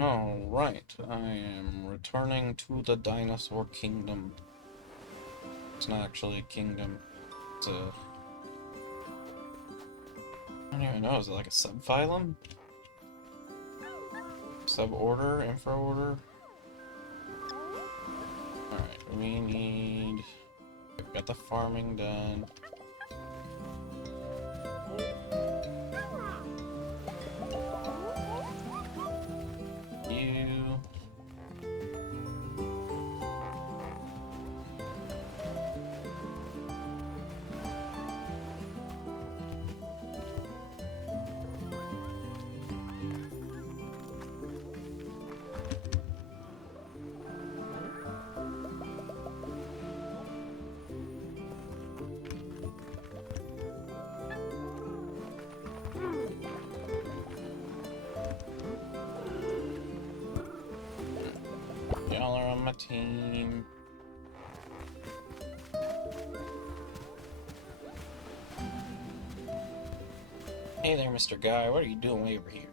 Alright, I am returning to the dinosaur kingdom. It's not actually a kingdom. It's a... I don't even know, is it like a subphylum? Suborder? Infraorder? Alright, we need... We've got the farming done. You... Y'all are on my team. Hey there, Mr. Guy, what are you doing way over here?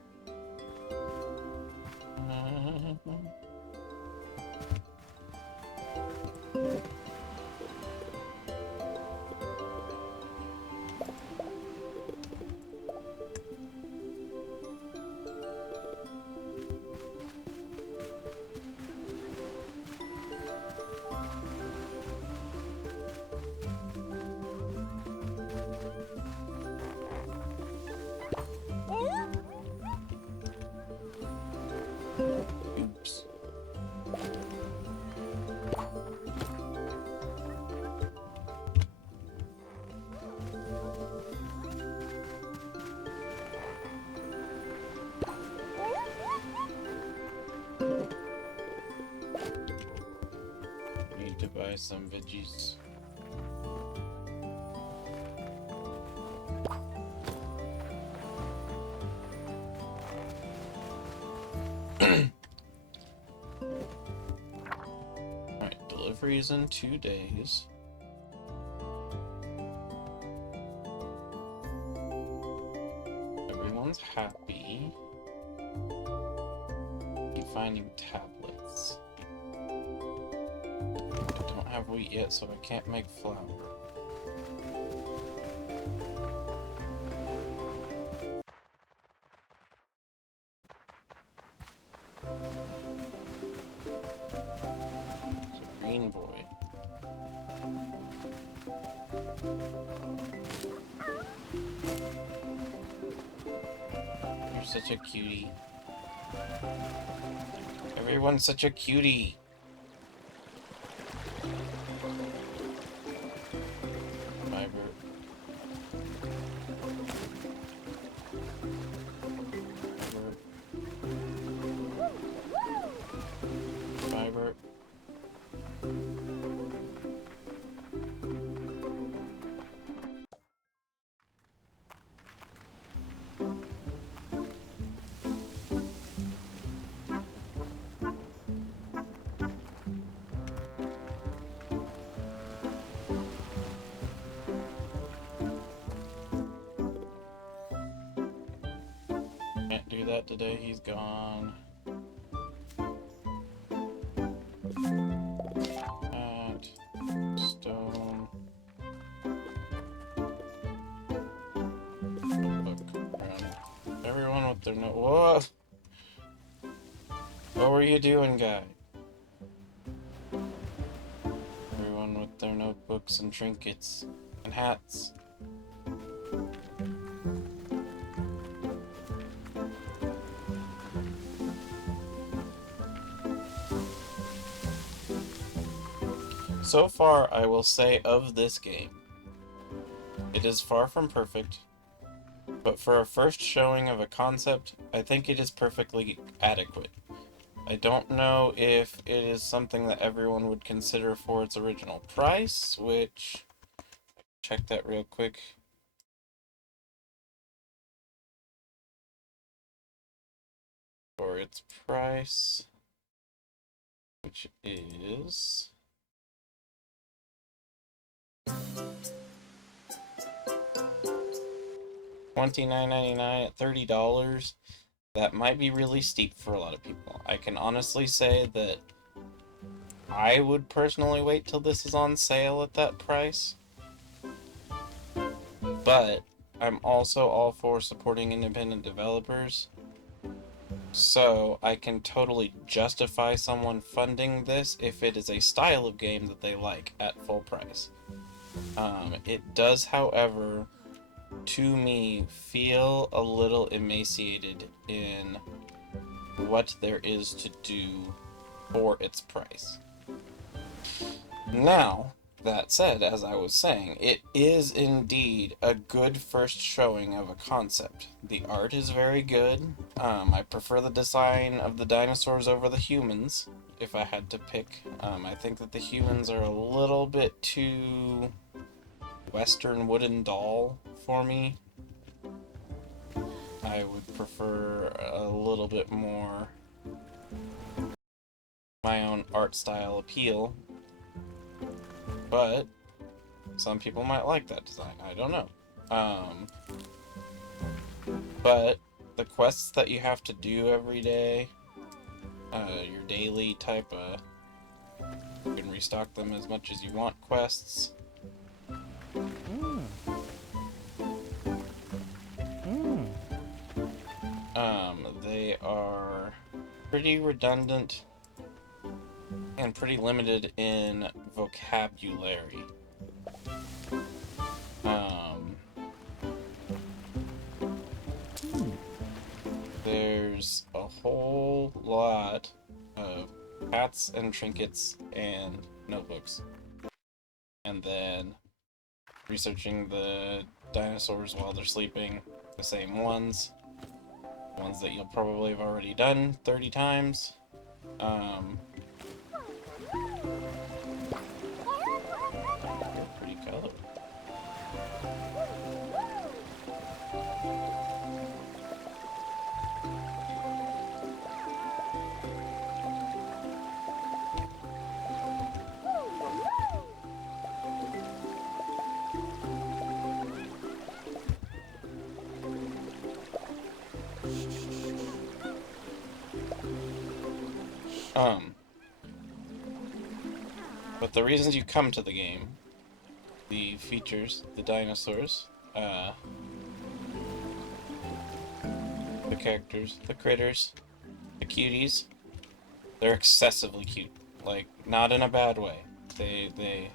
Oops. Need to buy some veggies. Alright, deliveries in 2 days. Everyone's happy. I'm finding tablets. I don't have wheat yet, so I can't make flour. It's a green boy. You're such a cutie. Everyone's such a cutie. Fiber. Fiber. Can't do that today, he's gone. That. Stone. Book. Everyone with their note. Whoa! What were you doing, guy? Everyone with their notebooks and trinkets and hats. So far, I will say of this game, it is far from perfect, but for a first showing of a concept, I think it is perfectly adequate. I don't know if it is something that everyone would consider for its original price, which... check that real quick. For its price, which is... $29.99 at $30. that might be really steep for a lot of people. I can honestly say that I would personally wait till this is on sale at that price, but I'm also all for supporting independent developers, so I can totally justify someone funding this if it is a style of game that they like at full price. It does, however, to me, feel a little emaciated in what there is to do for its price. Now, that said, as I was saying, it is indeed a good first showing of a concept. The art is very good. I prefer the design of the dinosaurs over the humans, if I had to pick. I think that the humans are a little bit too Western wooden doll for me. I would prefer a little bit more my own art style appeal, but some people might like that design. I don't know. But the quests that you have to do every day, your daily type of, you can restock them as much as you want quests. They are pretty redundant and pretty limited in vocabulary. There's a whole lot of hats and trinkets and notebooks. And then researching the dinosaurs while they're sleeping, the same ones that you'll probably have already done 30 times. Pretty color. But the reasons you come to the game, the features, the dinosaurs, the characters, the critters, the cuties, they're excessively cute. Like, not in a bad way. They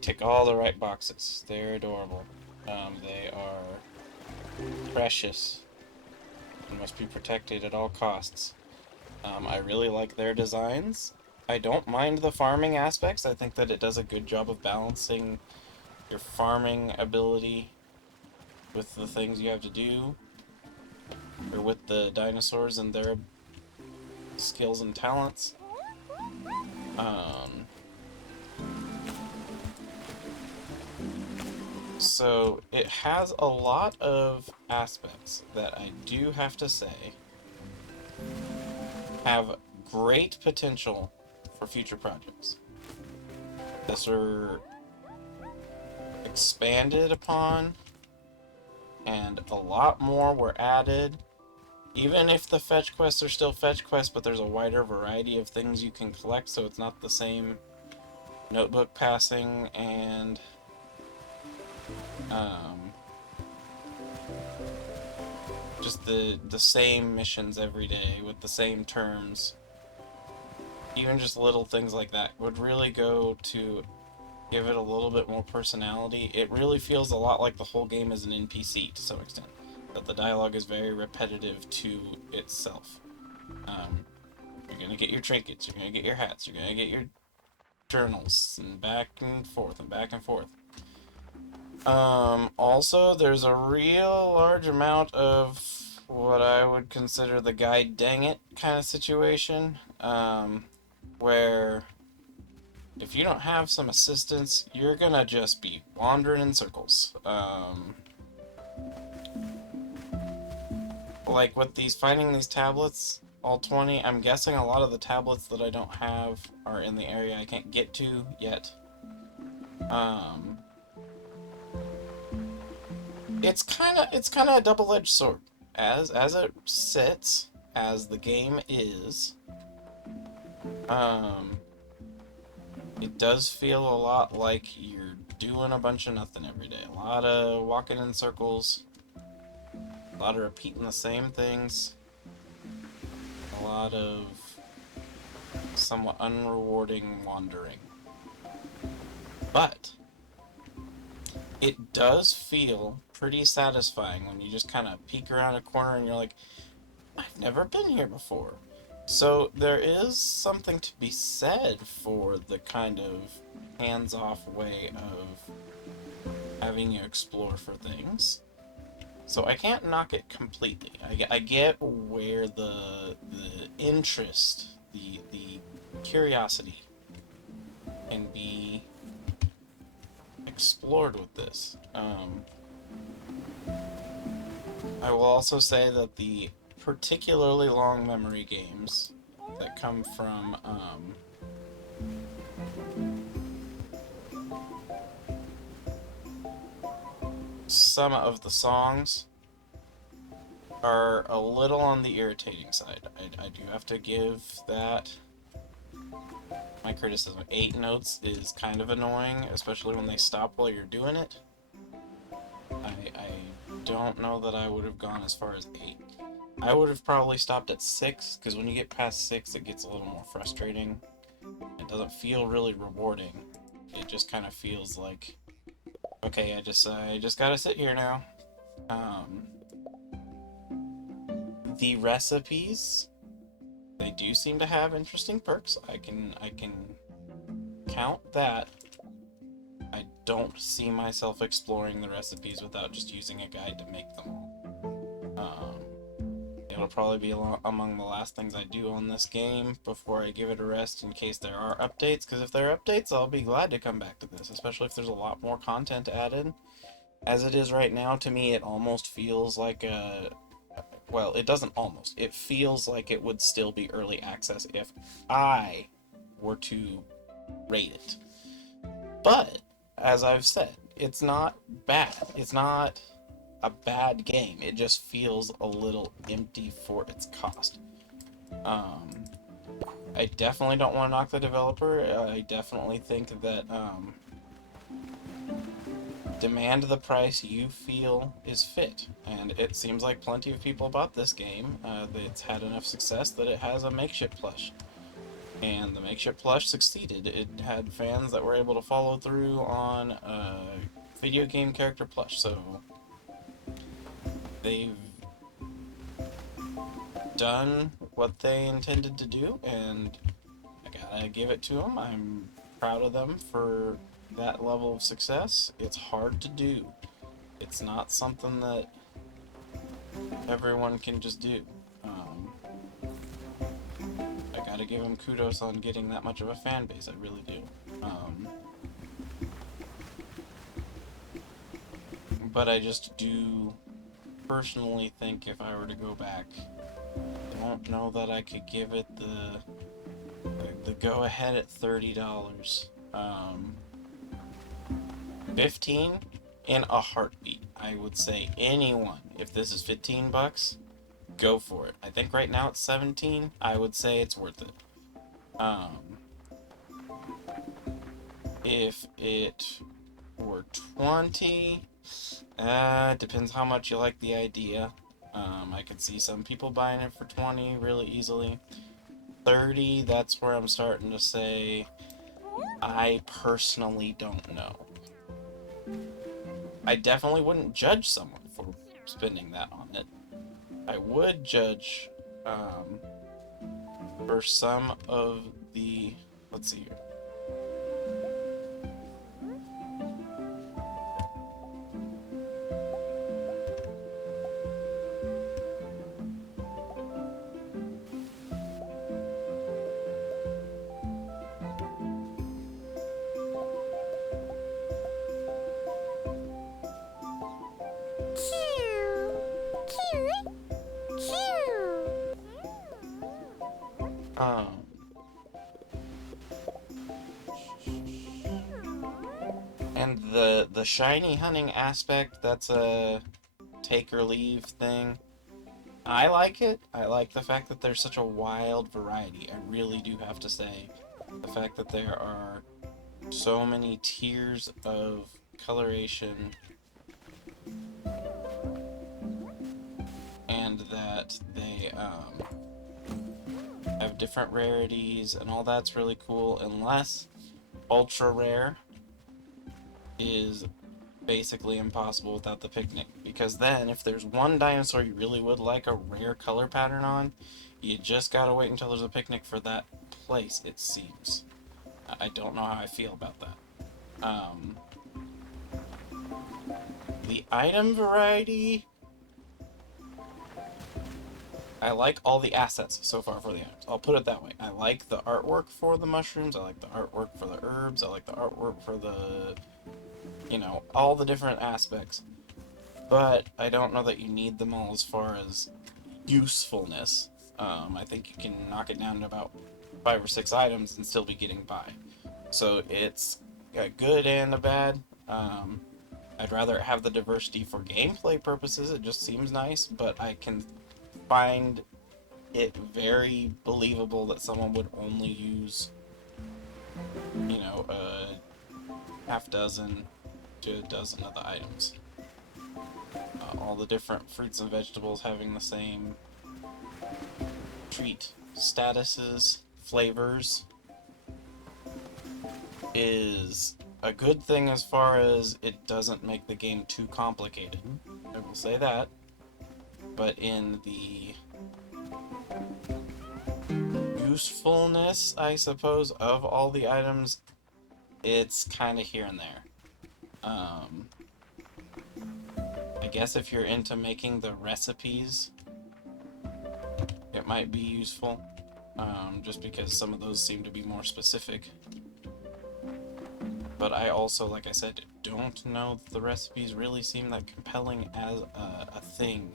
tick all the right boxes. They're adorable. They are precious and must be protected at all costs. I really like their designs. I don't mind the farming aspects. I think that it does a good job of balancing your farming ability with the things you have to do, or with the dinosaurs and their skills and talents. So it has a lot of aspects that I do have to say have great potential for future projects. This are expanded upon, and a lot more were added. Even if the fetch quests are still fetch quests, but there's a wider variety of things you can collect, so it's not the same notebook passing and just the same missions every day with the same terms. Even just little things like that would really go to give it a little bit more personality. It really feels a lot like the whole game is an NPC to some extent, that the dialogue is very repetitive to itself. You're gonna get your trinkets, you're gonna get your hats, you're gonna get your journals, and back and forth and back and forth. Also, there's a real large amount of what I would consider the guide dang it kind of situation, where if you don't have some assistance, you're gonna just be wandering in circles. Like with finding these tablets, all 20, I'm guessing a lot of the tablets that I don't have are in the area I can't get to yet. It's kind of a double-edged sword, as it sits, as the game is, it does feel a lot like you're doing a bunch of nothing every day. A lot of walking in circles, a lot of repeating the same things, a lot of somewhat unrewarding wandering. But it does feel pretty satisfying when you just kind of peek around a corner and you're like, I've never been here before. So there is something to be said for the kind of hands-off way of having you explore for things. So I can't knock it completely. I get where the interest, the curiosity can be explored with this. I will also say that the particularly long memory games that come from some of the songs are a little on the irritating side. I do have to give that my criticism. 8 notes is kind of annoying, especially when they stop while you're doing it. I don't know that I would have gone as far as 8. I would have probably stopped at 6, because when you get past 6, it gets a little more frustrating. It doesn't feel really rewarding. It just kind of feels like, okay, I just gotta sit here now. The recipes, they do seem to have interesting perks. I can count that. I don't see myself exploring the recipes without just using a guide to make them all. It'll probably be among the last things I do on this game before I give it a rest in case there are updates, because if there are updates, I'll be glad to come back to this, especially if there's a lot more content added. As it is right now, to me, it almost feels like a... Well, it doesn't almost. It feels like it would still be early access if I were to rate it. But, as I've said, it's not bad. It's not a bad game. It just feels a little empty for its cost. I definitely don't want to knock the developer. I definitely think that demand the price you feel is fit, and it seems like plenty of people bought this game. It's had enough success that it has a makeshift plush, and the makeshift plush succeeded. It had fans that were able to follow through on video game character plush, so they've done what they intended to do, and I gotta give it to them. I'm proud of them for that level of success. It's hard to do. It's not something that everyone can just do. I gotta give them kudos on getting that much of a fan base. I really do. But I just do personally think if I were to go back, I don't know that I could give it the go ahead at $30. 15 in a heartbeat. I would say anyone, if this is 15 bucks, go for it. I think right now it's 17. I would say it's worth it. If it were 20, depends how much you like the idea. I could see some people buying it for 20 really easily. 30, that's where I'm starting to say I personally don't know. I definitely wouldn't judge someone for spending that on it. I would judge for some of the... Let's see here. And the shiny hunting aspect, that's a take or leave thing. I like it. I like the fact that there's such a wild variety. I really do have to say. The fact that there are so many tiers of coloration and that they have different rarities and all that's really cool, unless ultra rare is basically impossible without the picnic, because then if there's one dinosaur you really would like a rare color pattern on, you just gotta wait until there's a picnic for that place, it seems. I don't know how I feel about that. The item variety, I like all the assets so far for the items. I'll put it that way. I like the artwork for the mushrooms, I like the artwork for the herbs, I like the artwork for the, you know, all the different aspects. But I don't know that you need them all as far as usefulness. I think you can knock it down to about 5 or 6 items and still be getting by. So it's a good and a bad. I'd rather have the diversity for gameplay purposes, it just seems nice, but I can find it very believable that someone would only use, you know, a half dozen to a dozen of the items. All the different fruits and vegetables having the same treat statuses, flavors, is a good thing as far as it doesn't make the game too complicated. I will say that. But in the usefulness, I suppose, of all the items, it's kind of here and there. I guess if you're into making the recipes, it might be useful, just because some of those seem to be more specific. But I also, like I said, don't know that the recipes really seem that compelling as a thing.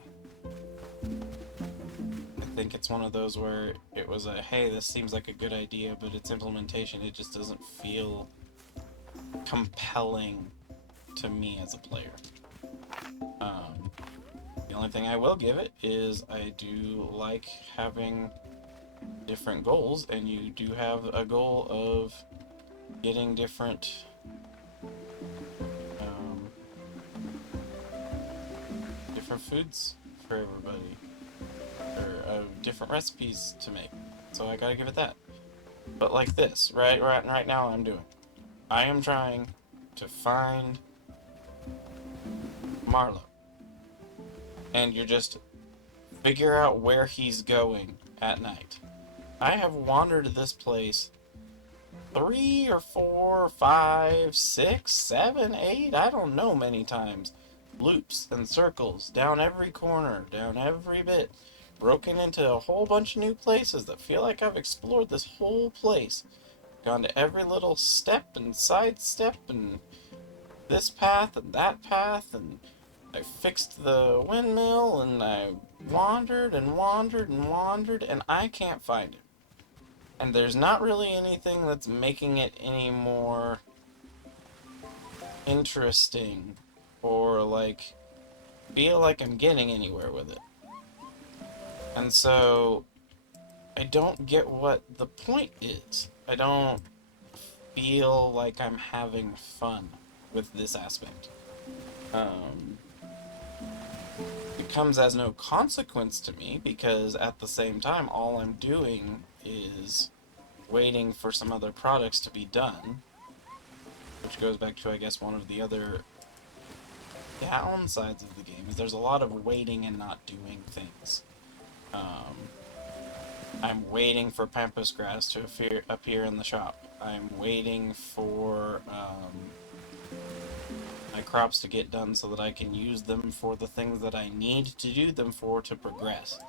I think it's one of those where it was a, hey, this seems like a good idea, but its implementation, it just doesn't feel compelling to me as a player. The only thing I will give it is I do like having different goals, and you do have a goal of getting different different foods for everybody, or different recipes to make. So I gotta give it that. But like this, right now I am trying to find Marlowe, and you're just figure out where he's going at night. I have wandered this place 3 or 4, 5, 6, 7, 8, I don't know, many times. Loops and circles, down every corner, down every bit, broken into a whole bunch of new places that feel like I've explored this whole place. Gone to every little step and side step and this path and that path, and I fixed the windmill, and I wandered and wandered and wandered, and I can't find it. And there's not really anything that's making it any more interesting or like feel like I'm getting anywhere with it. And so I don't get what the point is. I don't feel like I'm having fun with this aspect. It comes as no consequence to me, because at the same time all I'm doing is waiting for some other products to be done, which goes back to, I guess, one of the other downsides of the game, is there's a lot of waiting and not doing things. I'm waiting for pampas grass to appear in the shop. I'm waiting for my crops to get done so that I can use them for the things that I need to do them for to progress.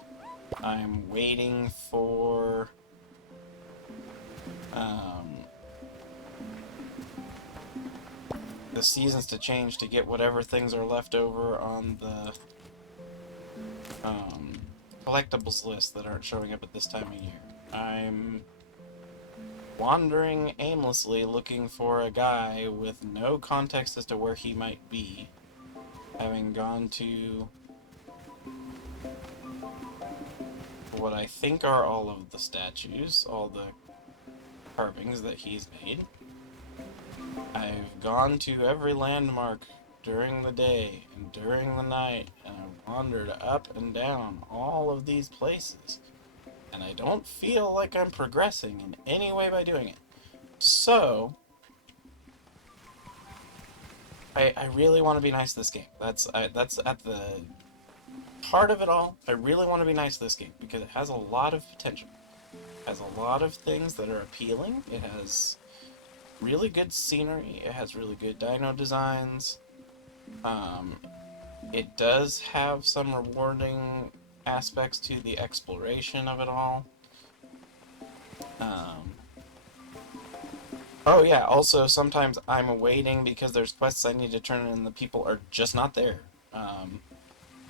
I'm waiting for the seasons to change to get whatever things are left over on the collectibles list that aren't showing up at this time of year. I'm wandering aimlessly looking for a guy with no context as to where he might be, having gone to what I think are all of the statues, all the carvings that he's made. I've gone to every landmark during the day and during the night, and I've wandered up and down all of these places, and I don't feel like I'm progressing in any way by doing it. So, I really want to be nice this game. That's at the heart of it all. I really want to be nice this game because it has a lot of potential. It has a lot of things that are appealing. It has really good scenery. It has really good dino designs. Um, it does have some rewarding aspects to the exploration of it all. Um, oh yeah, also sometimes I'm waiting because there's quests I need to turn in and the people are just not there.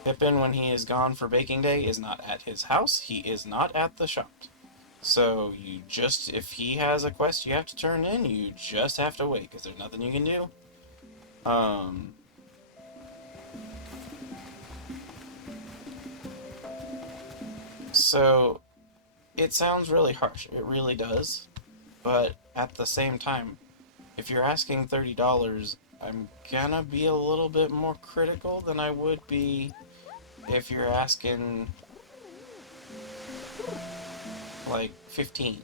Pippin, when he is gone for baking day, is not at his house. He is not at the shop. So you just, if he has a quest you have to turn in, you just have to wait because there's nothing you can do. So it sounds really harsh. It really does. But at the same time, if you're asking $30, I'm gonna be a little bit more critical than I would be if you're asking like 15.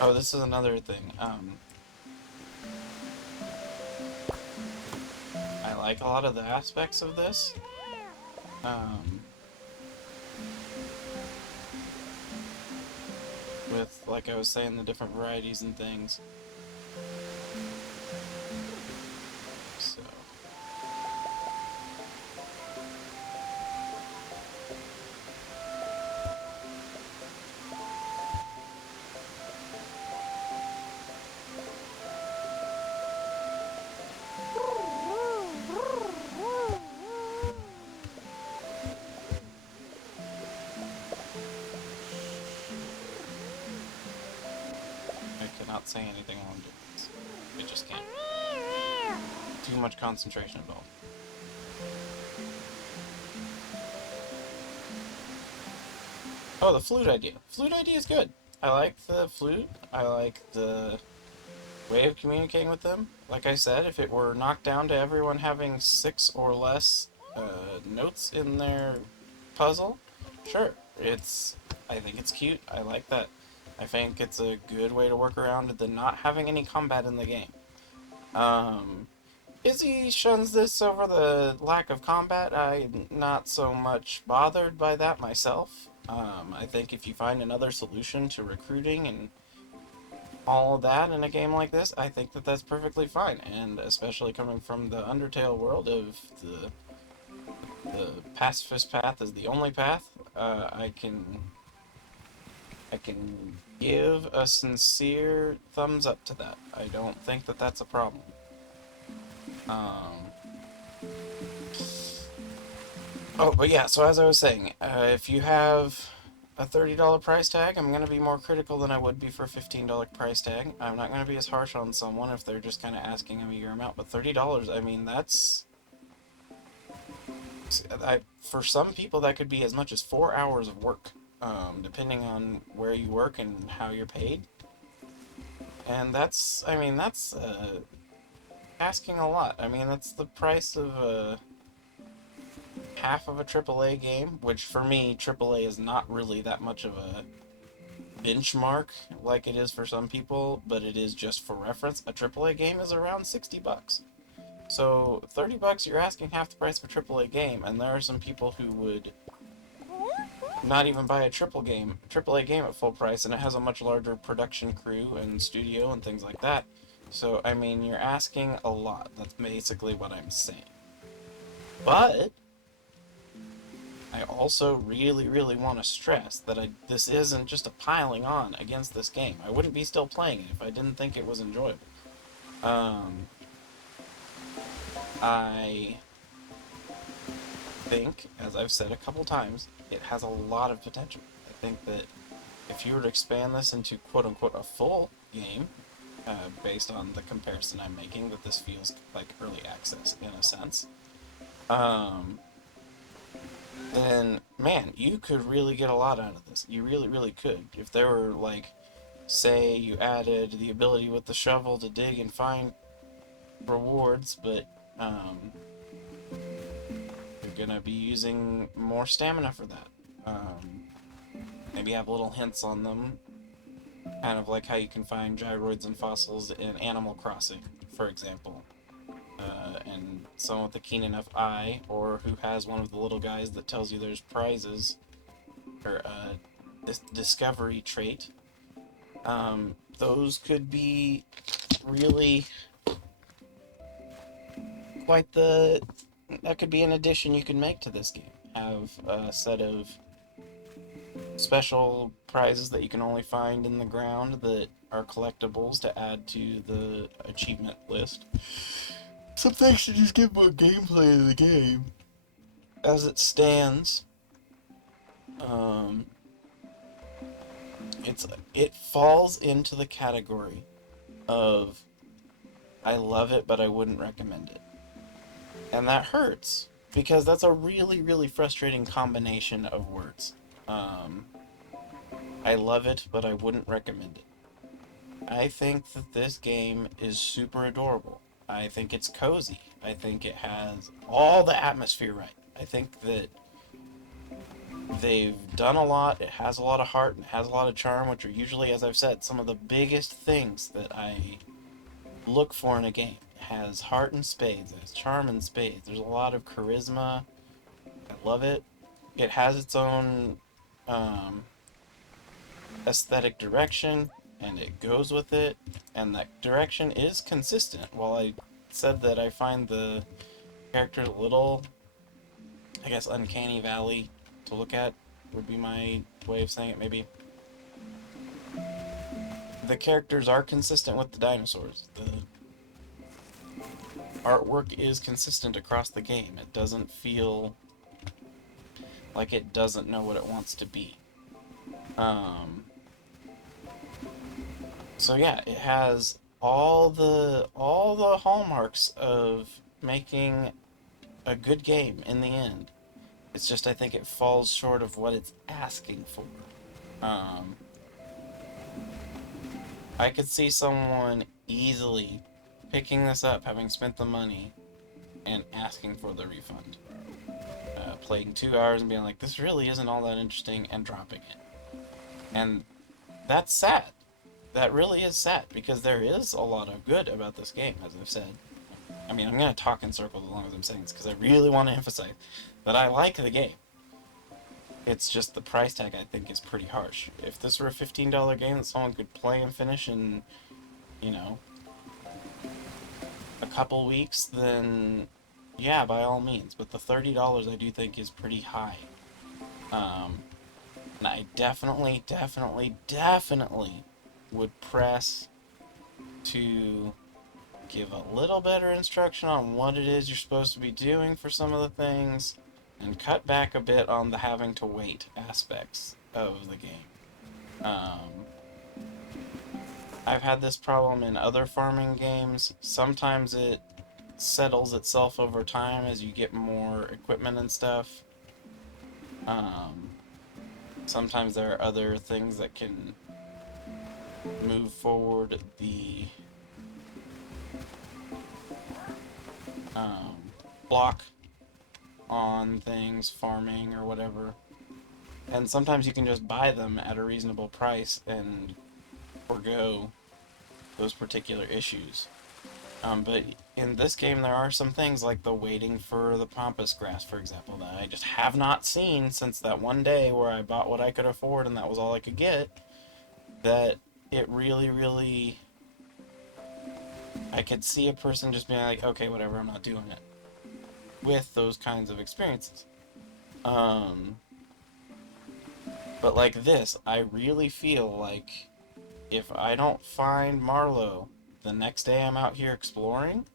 Oh, this is another thing. I like a lot of the aspects of this. Um, with, like I was saying, the different varieties and things. So. I cannot say anything while I'm doing this. I just can't. Too much concentration involved. Oh, the flute idea. Flute idea is good. I like the flute. I like the way of communicating with them. Like I said, if it were knocked down to everyone having 6 or less notes in their puzzle, sure. I think it's cute. I like that. I think it's a good way to work around the not having any combat in the game. Izzy shuns this over the lack of combat. I'm not so much bothered by that myself. I think if you find another solution to recruiting and all of that in a game like this, I think that that's perfectly fine. And especially coming from the Undertale world of the pacifist path is the only path, I can give a sincere thumbs up to that. I don't think that that's a problem. Oh, but yeah, so as I was saying, if you have a $30 price tag, I'm going to be more critical than I would be for a $15 price tag. I'm not going to be as harsh on someone if they're just kind of asking a meager amount, but $30, I mean, that's... for some people, that could be as much as 4 hours of work, depending on where you work and how you're paid. And that's, I mean, that's asking a lot. I mean, that's the price of half of a AAA game, which for me, AAA is not really that much of a benchmark like it is for some people, but it is just for reference. A AAA game is around 60 bucks. So 30 bucks, you're asking half the price of a AAA game, and there are some people who would not even buy a AAA game at full price, and it has a much larger production crew and studio and things like that. So, I mean, you're asking a lot. That's basically what I'm saying. But I also really, really want to stress that this isn't just a piling on against this game. I wouldn't be still playing it if I didn't think it was enjoyable. Um, I think, as I've said a couple times, it has a lot of potential. I think that if you were to expand this into quote-unquote a full game, based on the comparison I'm making, that this feels like early access in a sense, um, then, man, you could really get a lot out of this. You really, really could. If there were, like, say you added the ability with the shovel to dig and find rewards, but you're gonna be using more stamina for that. Maybe have little hints on them, kind of like how you can find gyroids and fossils in Animal Crossing, for example. And someone with a keen enough eye, or who has one of the little guys that tells you there's prizes, or this discovery trait, those could be really quite the... That could be an addition you can make to this game. Have a set of special prizes that you can only find in the ground that are collectibles to add to the achievement list. Some things to just give more gameplay to the game. As it stands, um, it falls into the category of I love it, but I wouldn't recommend it. And that hurts, because that's a really, really frustrating combination of words. Um, I love it, but I wouldn't recommend it. I think that this game is super adorable. I think it's cozy. I think it has all the atmosphere right. I think that they've done a lot. It has a lot of heart and has a lot of charm, which are usually, as I've said, some of the biggest things that I look for in a game. It has heart and spades. It has charm and spades. There's a lot of charisma. I love it. It has its own um, aesthetic direction, and it goes with it, and that direction is consistent. While I said that I find the character a little, I guess, uncanny valley to look at, would be my way of saying it, maybe. The characters are consistent with the dinosaurs. The artwork is consistent across the game. It doesn't feel like it doesn't know what it wants to be. So yeah, it has all the hallmarks of making a good game in the end. It's just I think it falls short of what it's asking for. Um, I could see someone easily picking this up, having spent the money, and asking for the refund. Playing 2 hours and being like, this really isn't all that interesting, and dropping it. And that's sad. That really is sad, because there is a lot of good about this game, as I've said. I mean, I'm going to talk in circles as long as I'm saying this, because I really want to emphasize that I like the game. It's just the price tag, I think, is pretty harsh. If this were a $15 game that someone could play and finish in, you know, a couple weeks, then yeah, by all means. But the $30 I do think is pretty high. And I definitely, definitely, definitely would press to give a little better instruction on what it is you're supposed to be doing for some of the things, and cut back a bit on the having to wait aspects of the game. Um, I've had this problem in other farming games. Sometimes it settles itself over time as you get more equipment and stuff. Um, Sometimes there are other things that can move forward the block on things, farming or whatever. And sometimes you can just buy them at a reasonable price and forego those particular issues. But in this game, there are some things like the waiting for the pampas grass, for example, that I just have not seen since that one day where I bought what I could afford and that was all I could get, that it really, really I could see a person just being like, okay, whatever, I'm not doing it. With those kinds of experiences. But like this, I really feel like if I don't find Marlowe the next day I'm out here exploring,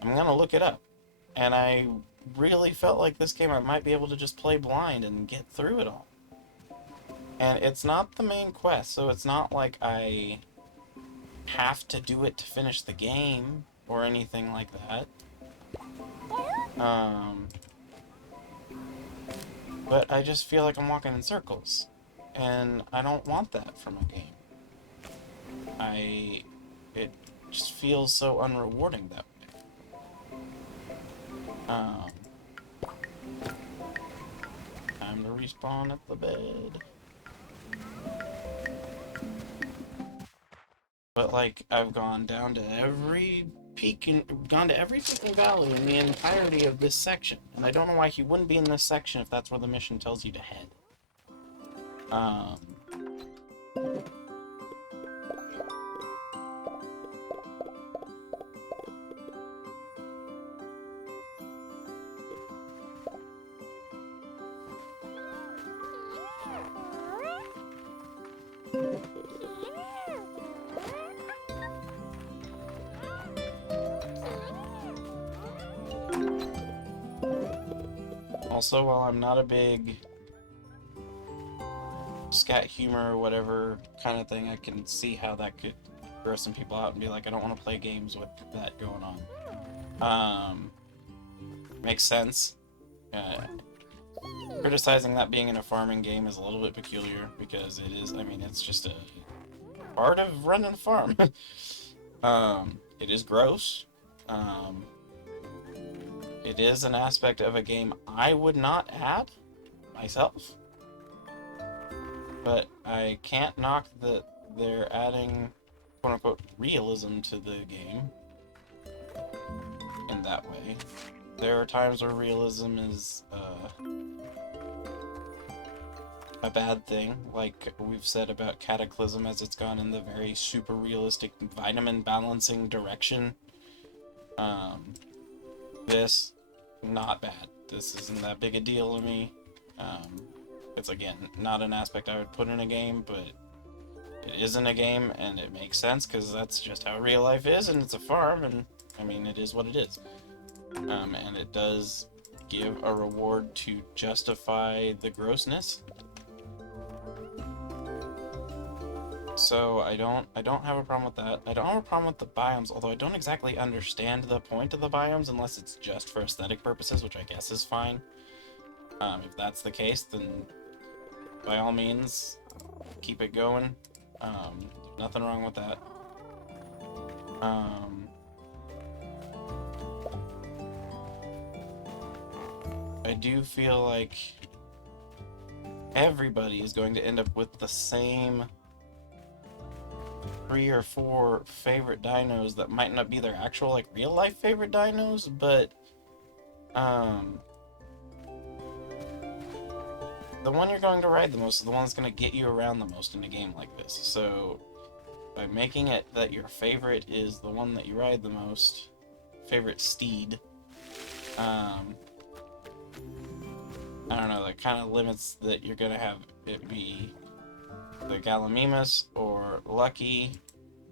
I'm gonna look it up. And I really felt like this game I might be able to just play blind and get through it all. And it's not the main quest, so it's not like I have to do it to finish the game or anything like that. But I just feel like I'm walking in circles. And I don't want that from a game. It just feels so unrewarding that way. Time to respawn at the bed. But like, I've gone down to every peak and gone to every peak and valley in the entirety of this section. And I don't know why he wouldn't be in this section if that's where the mission tells you to head. Also, while I'm not a big scat humor or whatever kind of thing, I can see how that could gross some people out and be like, I don't want to play games with that going on. Makes sense. Criticizing that being in a farming game is a little bit peculiar because it is, I mean, it's just a part of running a farm. It is gross. It is an aspect of a game I would not add myself. But I can't knock that they're adding quote-unquote realism to the game in that way. There are times where realism is a bad thing, like we've said about Cataclysm as it's gone in the very super realistic vitamin balancing direction. This, not bad. This isn't that big a deal to me. It's, again, not an aspect I would put in a game, but it is in a game, and it makes sense, because that's just how real life is, and it's a farm, and, I mean, it is what it is. And it does give a reward to justify the grossness. So I don't have a problem with that. I don't have a problem with the biomes, although I don't exactly understand the point of the biomes unless it's just for aesthetic purposes, which I guess is fine. If that's the case, then by all means, keep it going. Nothing wrong with that. I do feel like everybody is going to end up with the same 3 or 4 favorite dinos that might not be their actual, like, real-life favorite dinos, but, the one you're going to ride the most is the one that's going to get you around the most in a game like this. So, by making it that your favorite is the one that you ride the most, favorite steed, I don't know, that kind of limits that you're going to have it be the Gallimimus or Lucky,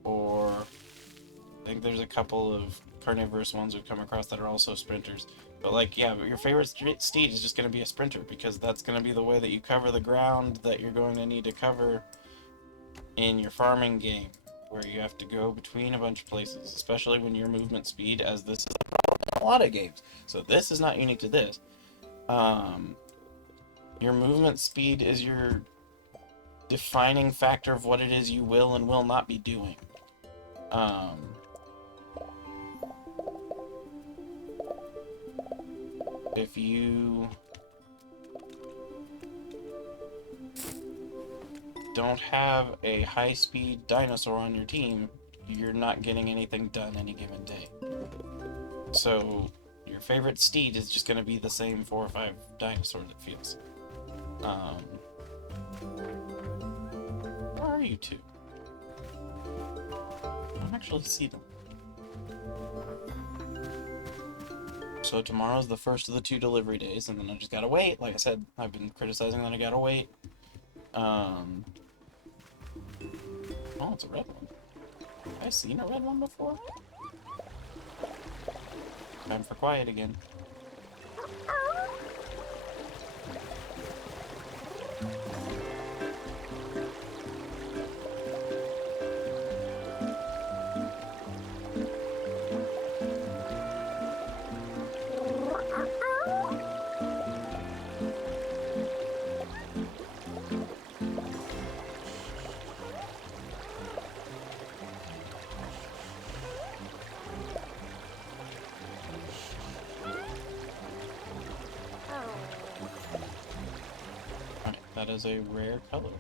or I think there's a couple of carnivorous ones we've come across that are also sprinters. But like, yeah, but your favorite steed is just going to be a sprinter, because that's going to be the way that you cover the ground that you're going to need to cover in your farming game, where you have to go between a bunch of places, especially when your movement speed, as this is a problem in a lot of games, so this is not unique to this, your movement speed is your defining factor of what it is you will and will not be doing. If you don't have a high-speed dinosaur on your team, you're not getting anything done any given day. So your favorite steed is just going to be the same 4 or 5 dinosaurs, it feels. Where are you two? I don't actually see them. So tomorrow's the first of the 2 delivery days, and then I just gotta wait. Like I said, I've been criticizing that I gotta wait. Oh, it's a red one. Have I seen a red one before? Time for quiet again. Alright, that is a rare color.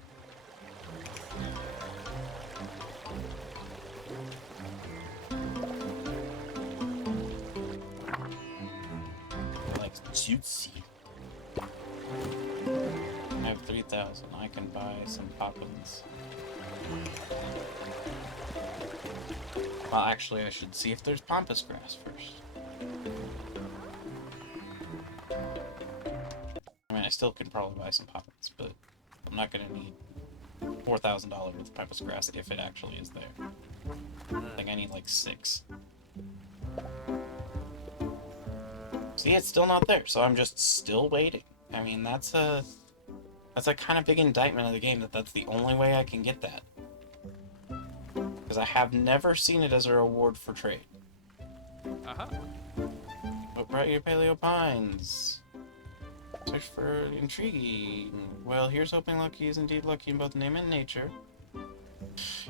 Like juicy. I have 3,000. I can buy some poppins. Well, actually, I should see if there's pampas grass first. I mean, I still can probably buy some poppins, but I'm not gonna need $4,000 worth of pampas grass if it actually is there. I think I need like 6. See, it's still not there, so I'm just still waiting. I mean, that's a kind of big indictment of the game that that's the only way I can get that. Because I have never seen it as a reward for trade. What brought you to Paleo Pines? Search for intriguing. Well, here's hoping lucky is indeed lucky in both name and nature.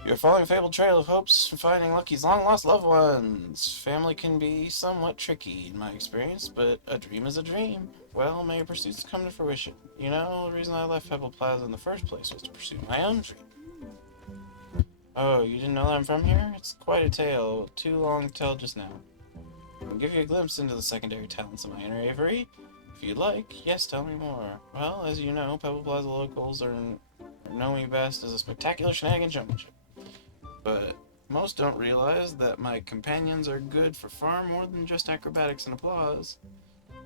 You're following a fabled trail of hopes and finding Lucky's long-lost loved ones. Family can be somewhat tricky, in my experience, but a dream is a dream. Well, may your pursuits come to fruition. You know, the reason I left Pebble Plaza in the first place was to pursue my own dream. Oh, you didn't know that I'm from here? It's quite a tale, too long to tell just now. I'll give you a glimpse into the secondary talents of my inner Avery. If you'd like, yes, tell me more. Well, as you know, Pebble Plaza locals know me best as a spectacular shenanigan showmanship. But most don't realize that my companions are good for far more than just acrobatics and applause.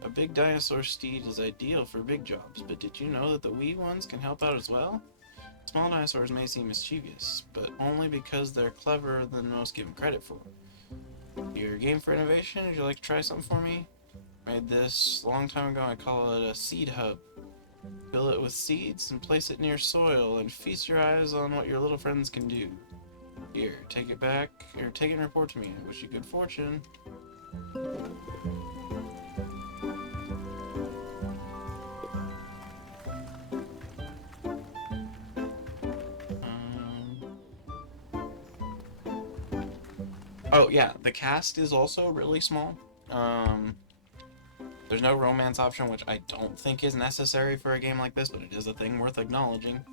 A big dinosaur steed is ideal for big jobs, but did you know that the wee ones can help out as well? Small dinosaurs may seem mischievous, but only because they're cleverer than most give them credit for. You're game for innovation? Would you like to try something for me? Made this a long time ago. I call it a seed hub. Fill it with seeds and place it near soil, and feast your eyes on what your little friends can do. Here, take it back, or take it and report to me. I wish you good fortune. Oh yeah, the cast is also really small. There's no romance option, which I don't think is necessary for a game like this, but it is a thing worth acknowledging.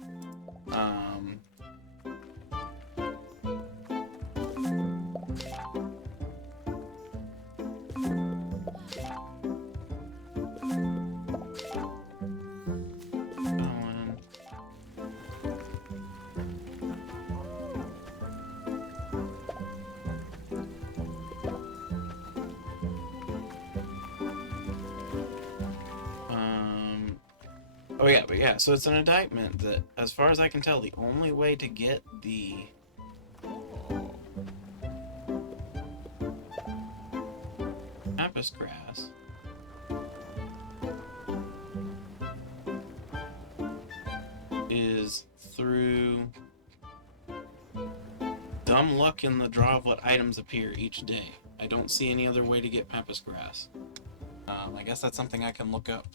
Oh yeah, but yeah, so it's an indictment that, as far as I can tell, the only way to get the pampas grass is through dumb luck in the draw of what items appear each day. I don't see any other way to get pampas grass. I guess that's something I can look up.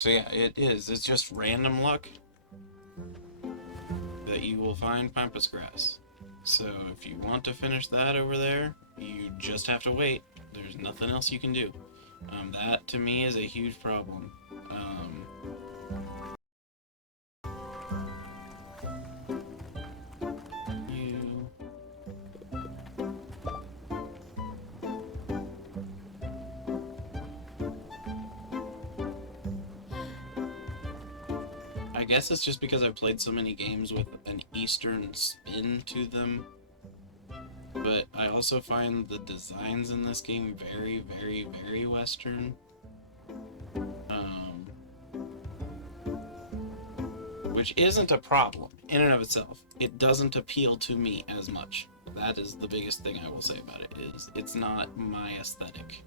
So yeah, it is. It's just random luck that you will find pampas grass. So if you want to finish that over there, you just have to wait. There's nothing else you can do. That to me is a huge problem. guess it's just because I've played so many games with an Eastern spin to them. But I also find the designs in this game very, very, very Western. Which isn't a problem in and of itself. It doesn't appeal to me as much. That is the biggest thing I will say about it, is it's not my aesthetic.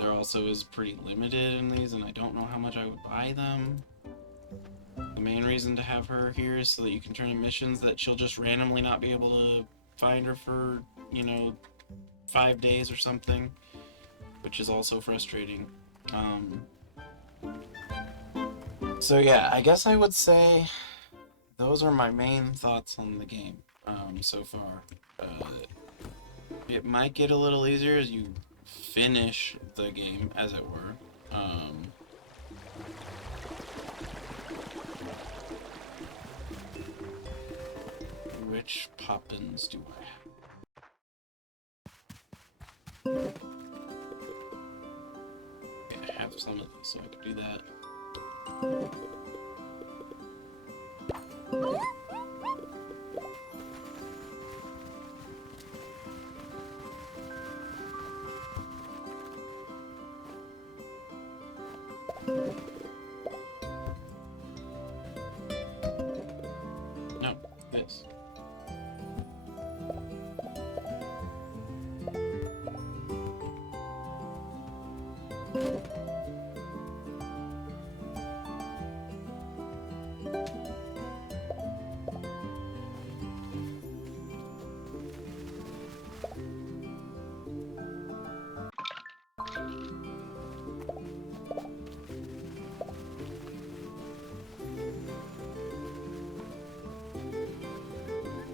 There also is pretty limited in these, and I don't know how much I would buy them. The main reason to have her here is so that you can turn in missions that she'll just randomly not be able to find her for, you know, 5 days or something, which is also frustrating. So yeah, I guess I would say those are my main thoughts on the game so far. It might get a little easier as you finish the game, as it were. Which poppins do I have? Okay, I have some of these, so I could do that. No, this.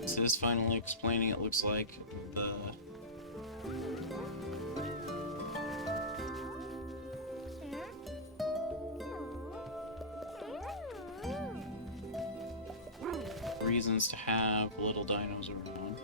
This is finally explaining, it looks like, the reasons to have little dinos around.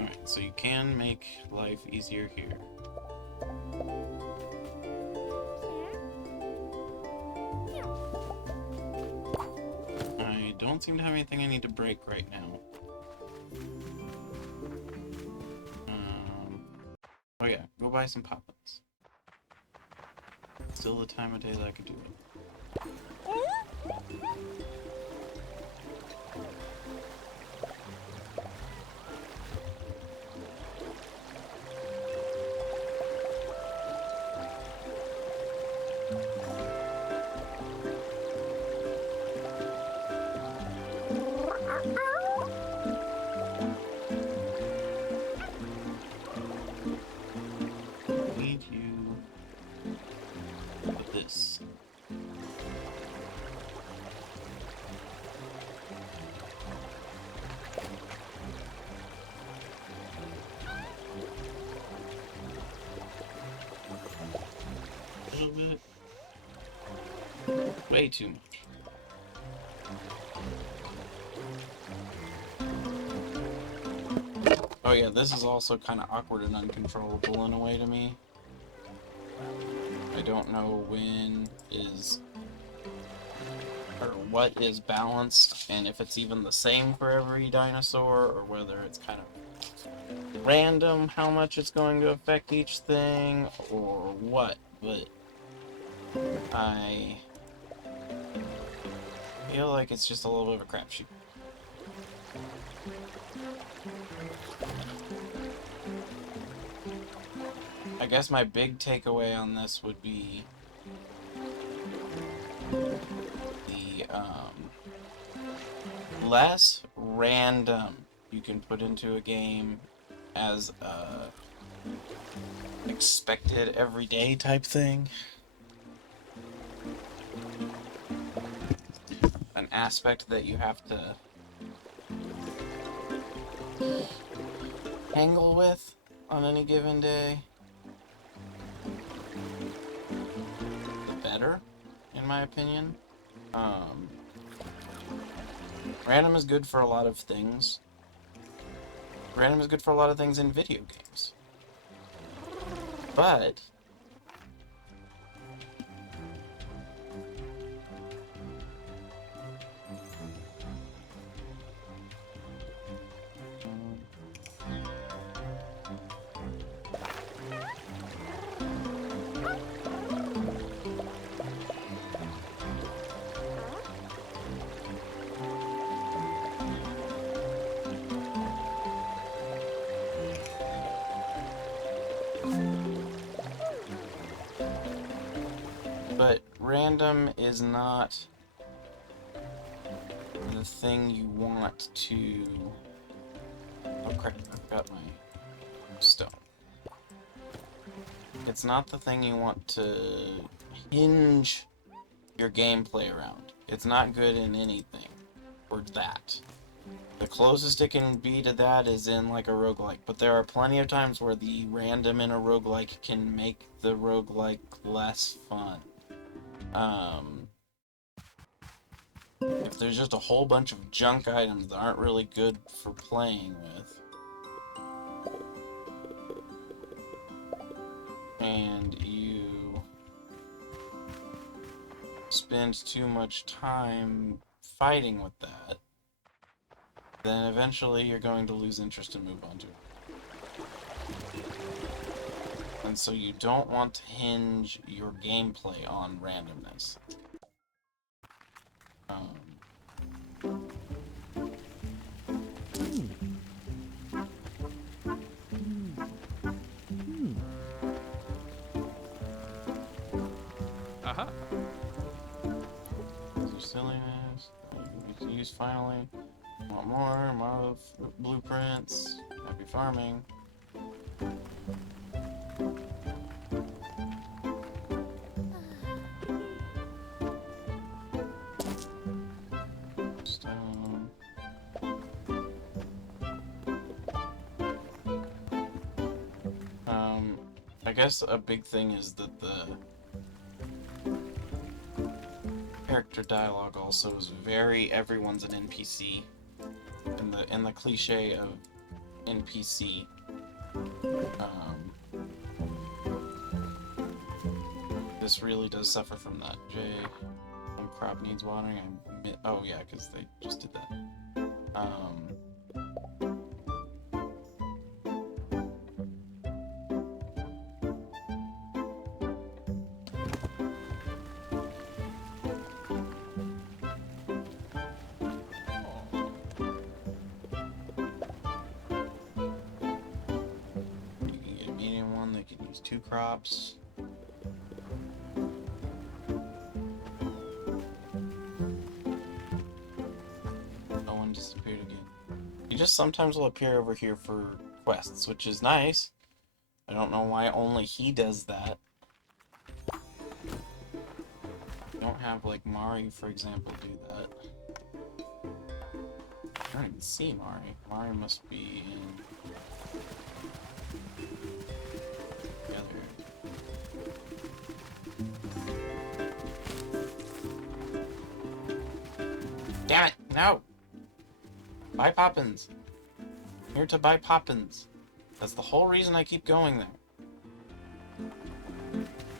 Alright, so you can make life easier here. I don't seem to have anything I need to break right now. Oh yeah, go buy some poppins. Still the time of day that I could do it. Need you with this. A little bit. Way too much. Oh yeah, this is also kind of awkward and uncontrollable in a way to me. I don't know when is or what is balanced, and if it's even the same for every dinosaur, or whether it's kind of random how much it's going to affect each thing, or what, but I feel like it's just a little bit of a crapshoot. I guess my big takeaway on this would be the less random you can put into a game as a expected everyday type thing. An aspect that you have to tangle with on any given day, the better, in my opinion. Random is good for a lot of things. Random is good for a lot of things in video games. But random is not the thing you want to... Oh crap, I've got my stone. It's not the thing you want to hinge your gameplay around. It's not good in anything or that. The closest it can be to that is in like a roguelike, but there are plenty of times where the random in a roguelike can make the roguelike less fun. If there's just a whole bunch of junk items that aren't really good for playing with, and you spend too much time fighting with that, then eventually you're going to lose interest and move on to it. And so you don't want to hinge your gameplay on randomness. Silliness. We can use finally. Want more blueprints. Happy farming. Stone. I guess a big thing is that the character dialogue also is very everyone's an NPC in the cliche of NPC. This really does suffer from that. One crop needs watering. Oh yeah, because they just did that. Two crops. No one disappeared again. He just sometimes will appear over here for quests, which is nice. I don't know why only he does that. You don't have, like, Mari, for example, do that. I don't even see Mari. Mari must be in... Damn it! No! Bye, Poppins! I'm here to buy Poppins. That's the whole reason I keep going there.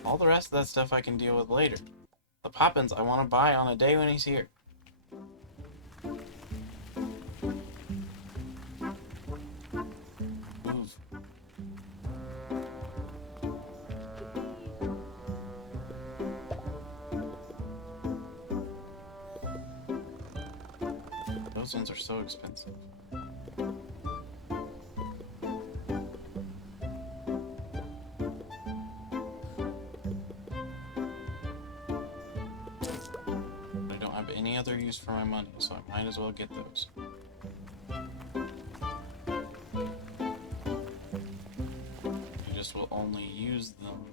All the rest of that stuff I can deal with later. The Poppins I want to buy on a day when he's here. Move. Those ones are so expensive. I don't have any other use for my money, so I might as well get those. I just will only use them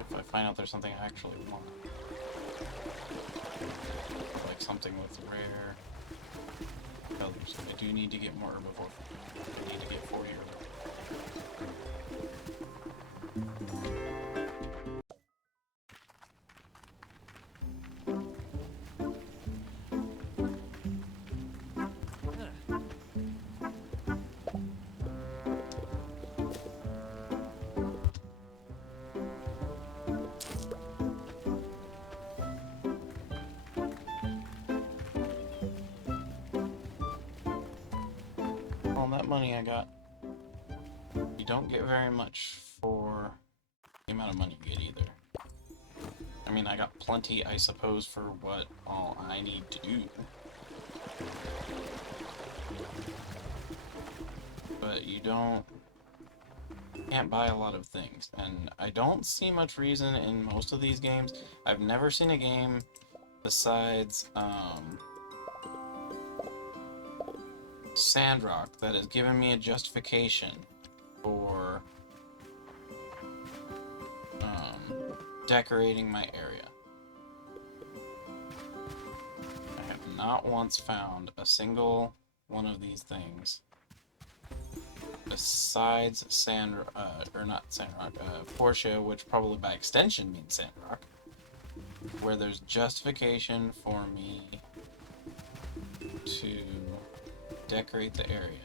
if I find out there's something I actually want. Like something with rare colors. I do need to get more herbivore. I need to get 40 herbivore. All that money I got. You don't get very much for the amount of money you get either. I mean, I got plenty, I suppose, for what all I need to do. But you can't buy a lot of things. And I don't see much reason in most of these games. I've never seen a game besides, Sandrock that has given me a justification for decorating my area. I have not once found a single one of these things besides Portia, which probably by extension means Sandrock, where there's justification for me to decorate the area.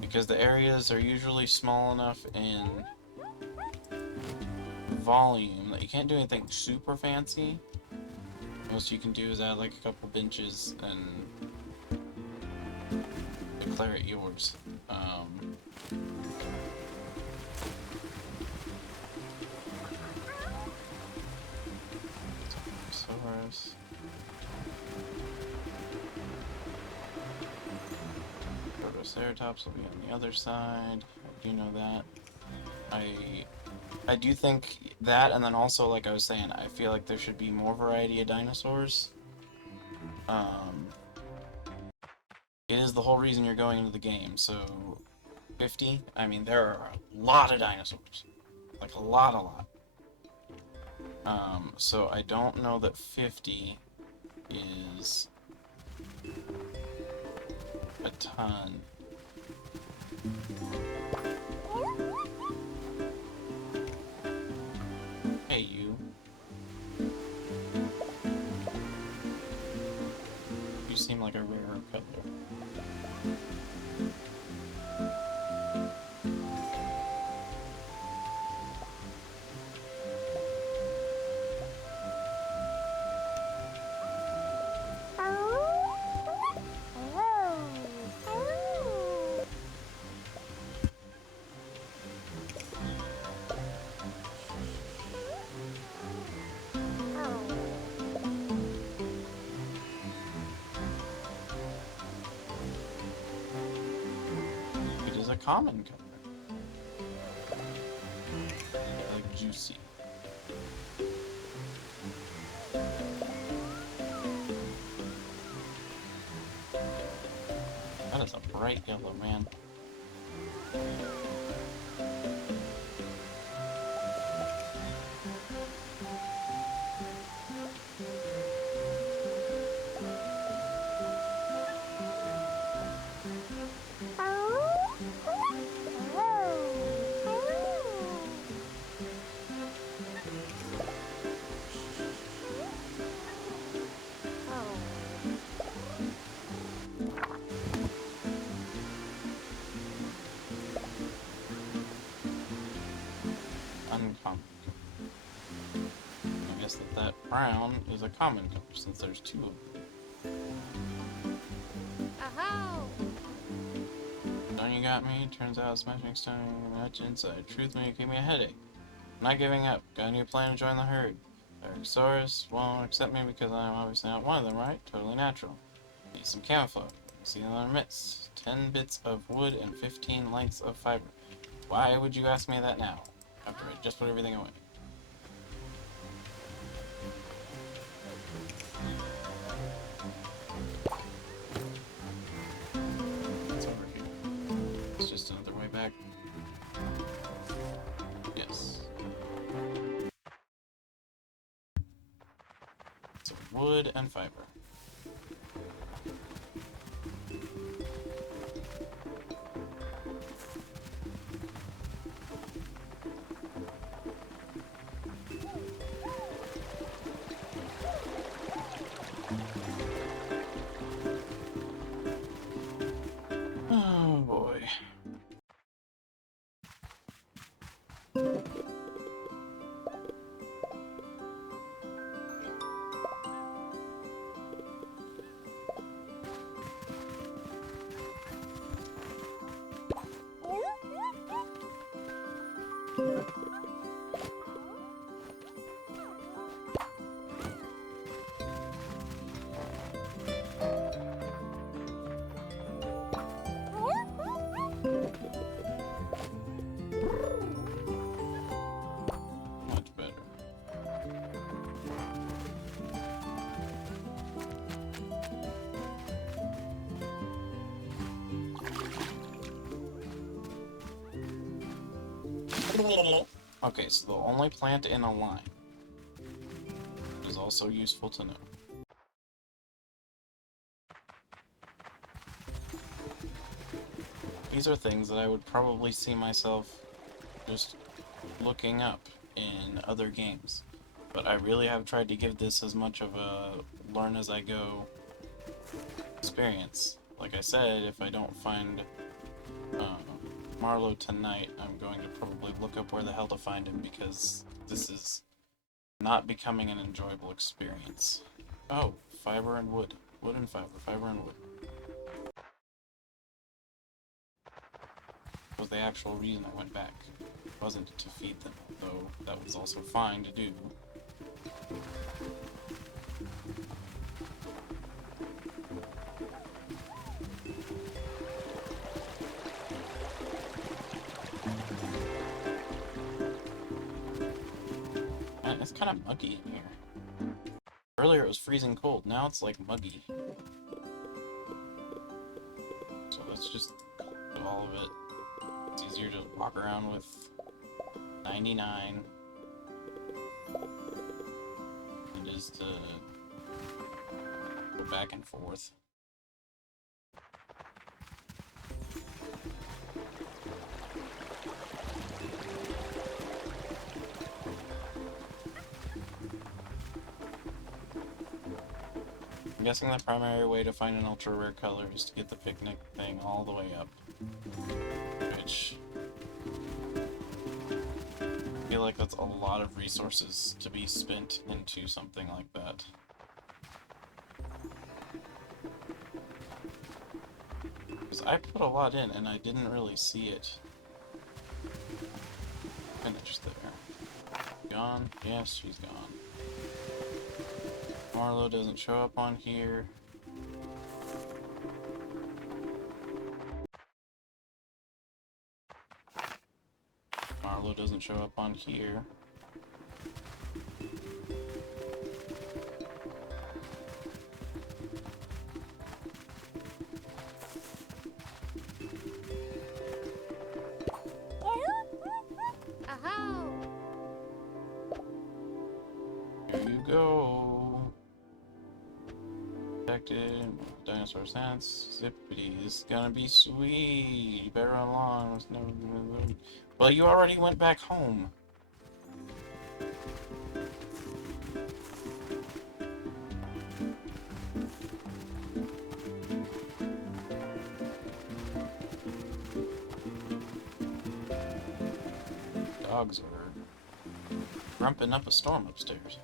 Because the areas are usually small enough in volume that you can't do anything super fancy. Most you can do is add like a couple benches and declare it yours. Protoceratops will be on the other side. I do know that. I do think that, and then also, like I was saying, I feel like there should be more variety of dinosaurs. It is the whole reason you're going into the game, so 50? I mean, there are a lot of dinosaurs. Like, a lot. So I don't know that 50 is a ton. Hey, you. You seem like a rare color. Common color. Like juicy. That is a bright yellow, man. guess that brown is a common color since there's two of them. Aho! Don't you got me? Turns out smashing stone much inside. Truth may give me a headache. I'm not giving up. Got a new plan to join the herd. Archosaurus won't accept me because I'm obviously not one of them, right? Totally natural. Need some camouflage. See in their midst. 10 bits of wood and 15 lengths of fiber. Why would you ask me that now? After I just put everything away. It's over here. It's just another way back. Yes. So wood and fiber. Oh boy. Much better. Okay, so the only plant in a line is also useful to know. These are things that I would probably see myself just looking up in other games. But I really have tried to give this as much of a learn as I go experience. Like I said, if I don't find Marlowe tonight, I'm going to probably look up where the hell to find him because this is not becoming an enjoyable experience. Oh, fiber and wood. Wood and fiber, fiber and wood. Was the actual reason I went back. It wasn't to feed them, though that was also fine to do. And it's kind of muggy in here. Earlier it was freezing cold, now it's like muggy. So let's just do all of it. It's easier to walk around with 99 than it is to go back and forth. I'm guessing the primary way to find an ultra rare color is to get the picnic thing all the way up. Which I feel like that's a lot of resources to be spent into something like that. Because I put a lot in and I didn't really see it finished there. Gone? Yes, she's gone. Marlowe doesn't show up on here. Marlowe doesn't show up on here. Aho! Here you go. Protected. Dinosaur sense. Zippity. This is gonna be sweet. You better run along. Let's never move. Well, you already went back home. Dogs are grumping up a storm upstairs.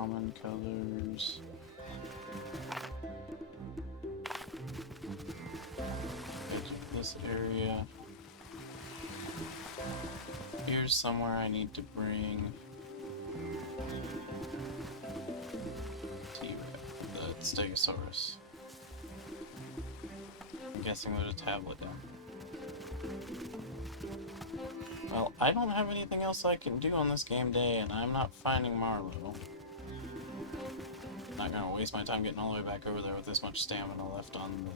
common colors. Edge of this area. Here's somewhere I need to bring the Stegosaurus. I'm guessing there's a tablet down here. Well, I don't have anything else I can do on this game day, and I'm not finding Marlowe. Not gonna waste my time getting all the way back over there with this much stamina left on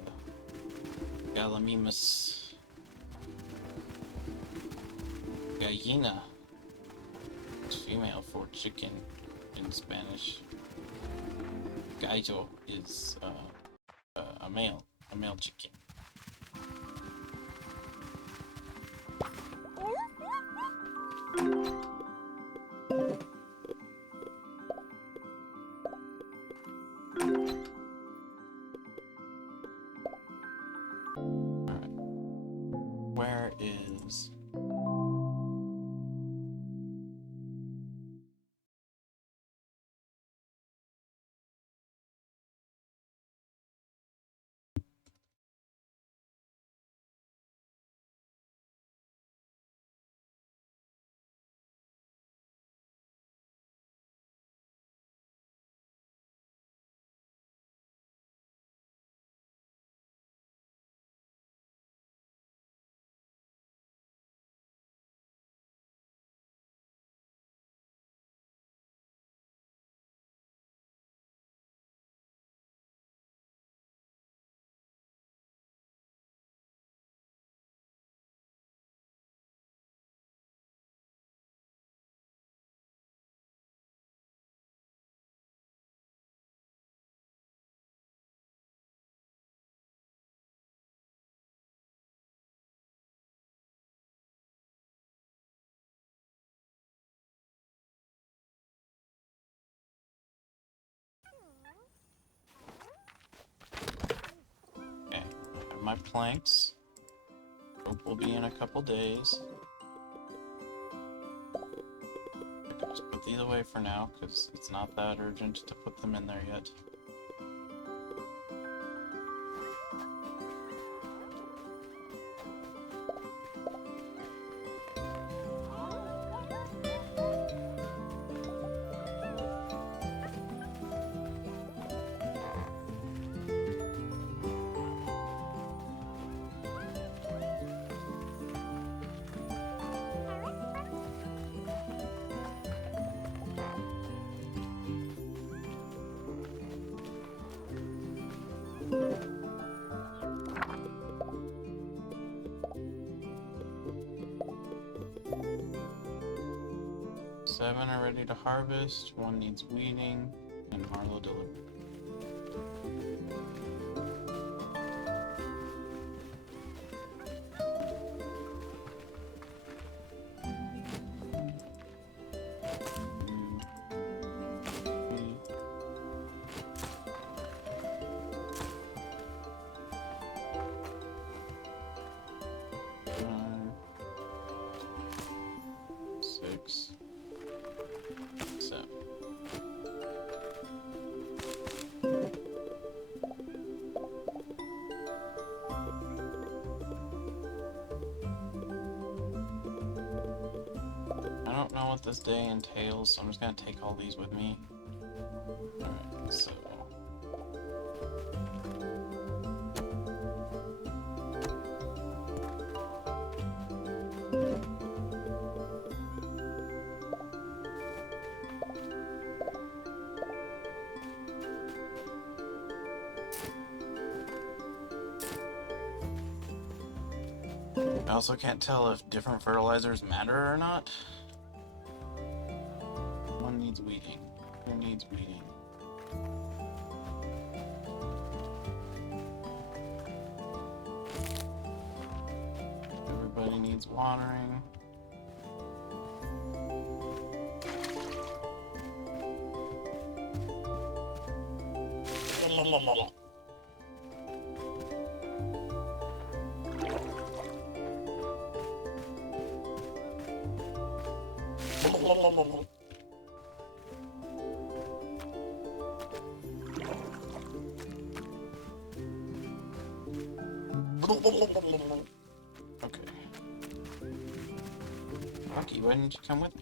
the Gallimimus. Gallina. It's female for chicken in Spanish. Gallo is a male chicken. Alright. Where is... Okay, I have my planks. Rope will be in a couple days. I can just put these away for now, because it's not that urgent to put them in there yet. Seven are ready to harvest, one needs weeding, and Marlowe delivered. I don't know what this day entails, so I'm just gonna take all these with me. Alright, so... I also can't tell if different fertilizers matter or not. One needs weeding. Who needs weeding? Everybody needs watering. Okay. Rocky, why didn't you come with me?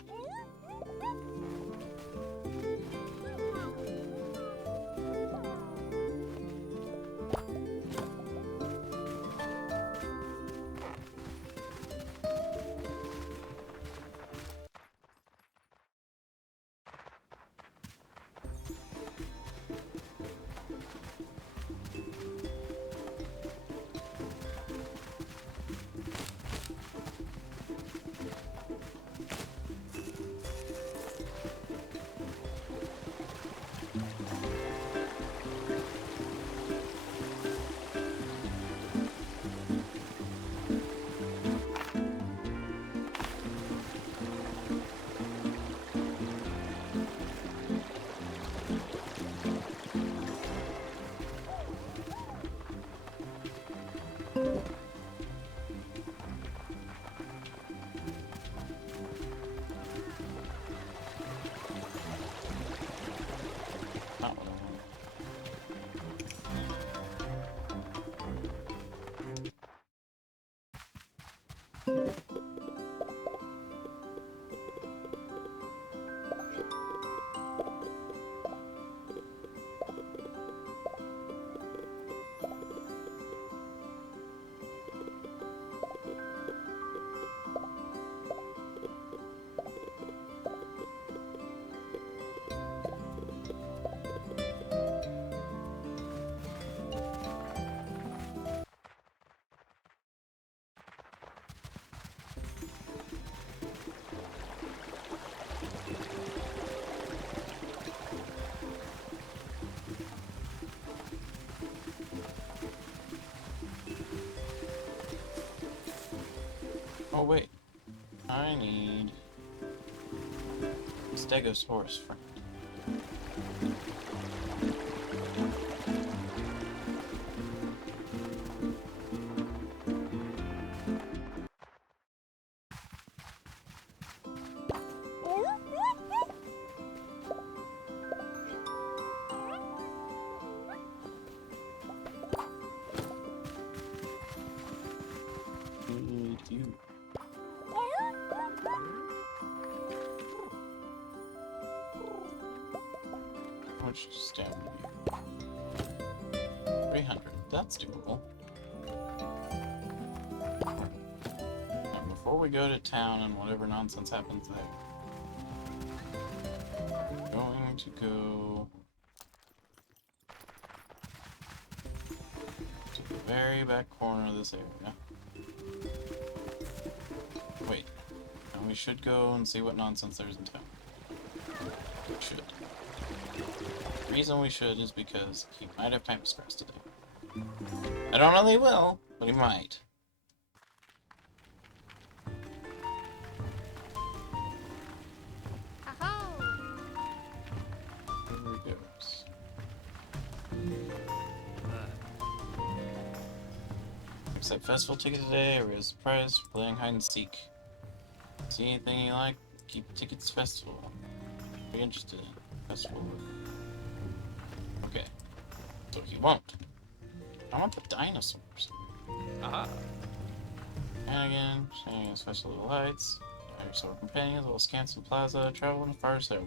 Not what I want. Oh wait, I need Stegosaurus friend. You. How much stamina do you have? 300. That's doable. Now, before we go to town and whatever nonsense happens there, I'm going to go to the very back corner of this area. Wait, and we should go and see what nonsense there is in town. We should. The reason we should is because he might have Pampas Grass today. I don't know that he will, but he might. There he goes. Accept festival ticket today, or raise the price for playing hide and seek. See anything you like? Keep tickets festival. Be interested in festival. Okay. So he won't. I want the dinosaurs. Aha. Shenanigans, festival lights. Your sort of companions, little Scanson Plaza, travel in a fire sale.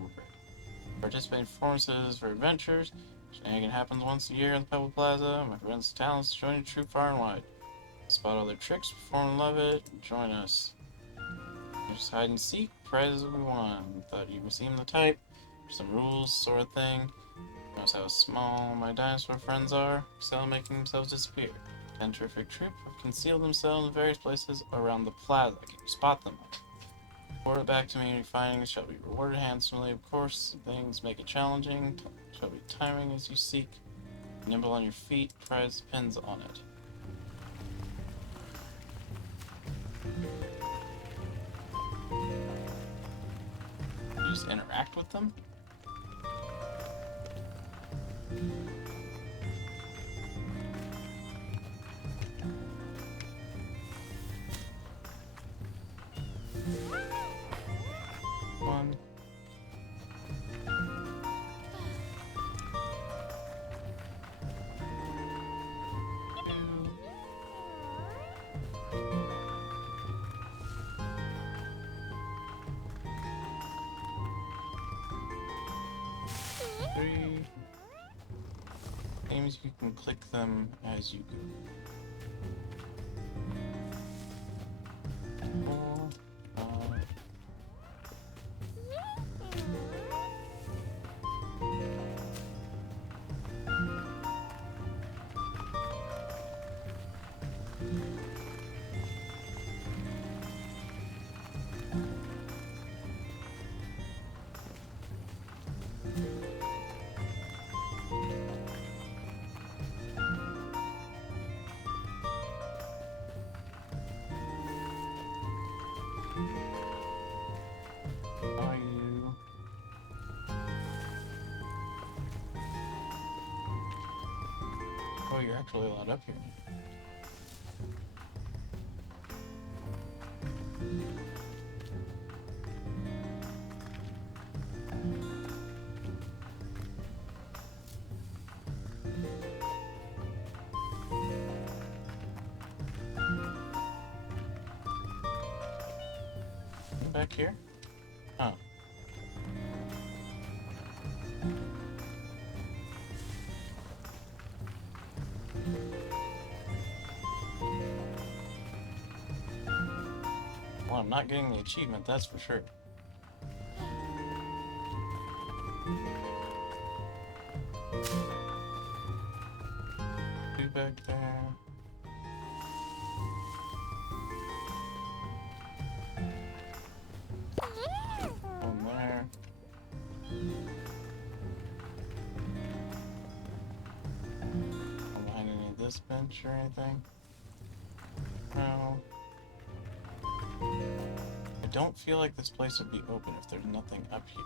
Participate in performances for adventures. Shenanigan happens once a year in the Pebble Plaza. My friends' talents join a troop far and wide. Spot all their tricks, perform and love it. Join us. Just hide and seek, prizes we won. Thought you seemed the type. Some rules, sort of thing. Notice how small my dinosaur friends are. Excel making themselves disappear. 10 terrific troop have concealed themselves in various places around the plaza. Can you spot them? Report it back to me. Any findings shall be rewarded handsomely. Of course, things make it challenging. Shall be timing as you seek. Nimble on your feet. Prize depends on it. You just interact with them? One. Two. Seems you can click them as you go. Four, five. Are you? Oh, you're actually allowed up here. Back here? Huh. Well, I'm not getting the achievement, that's for sure. Two back there. One there. Not behind any of this bench or anything. No. I don't feel like this place would be open if there's nothing up here.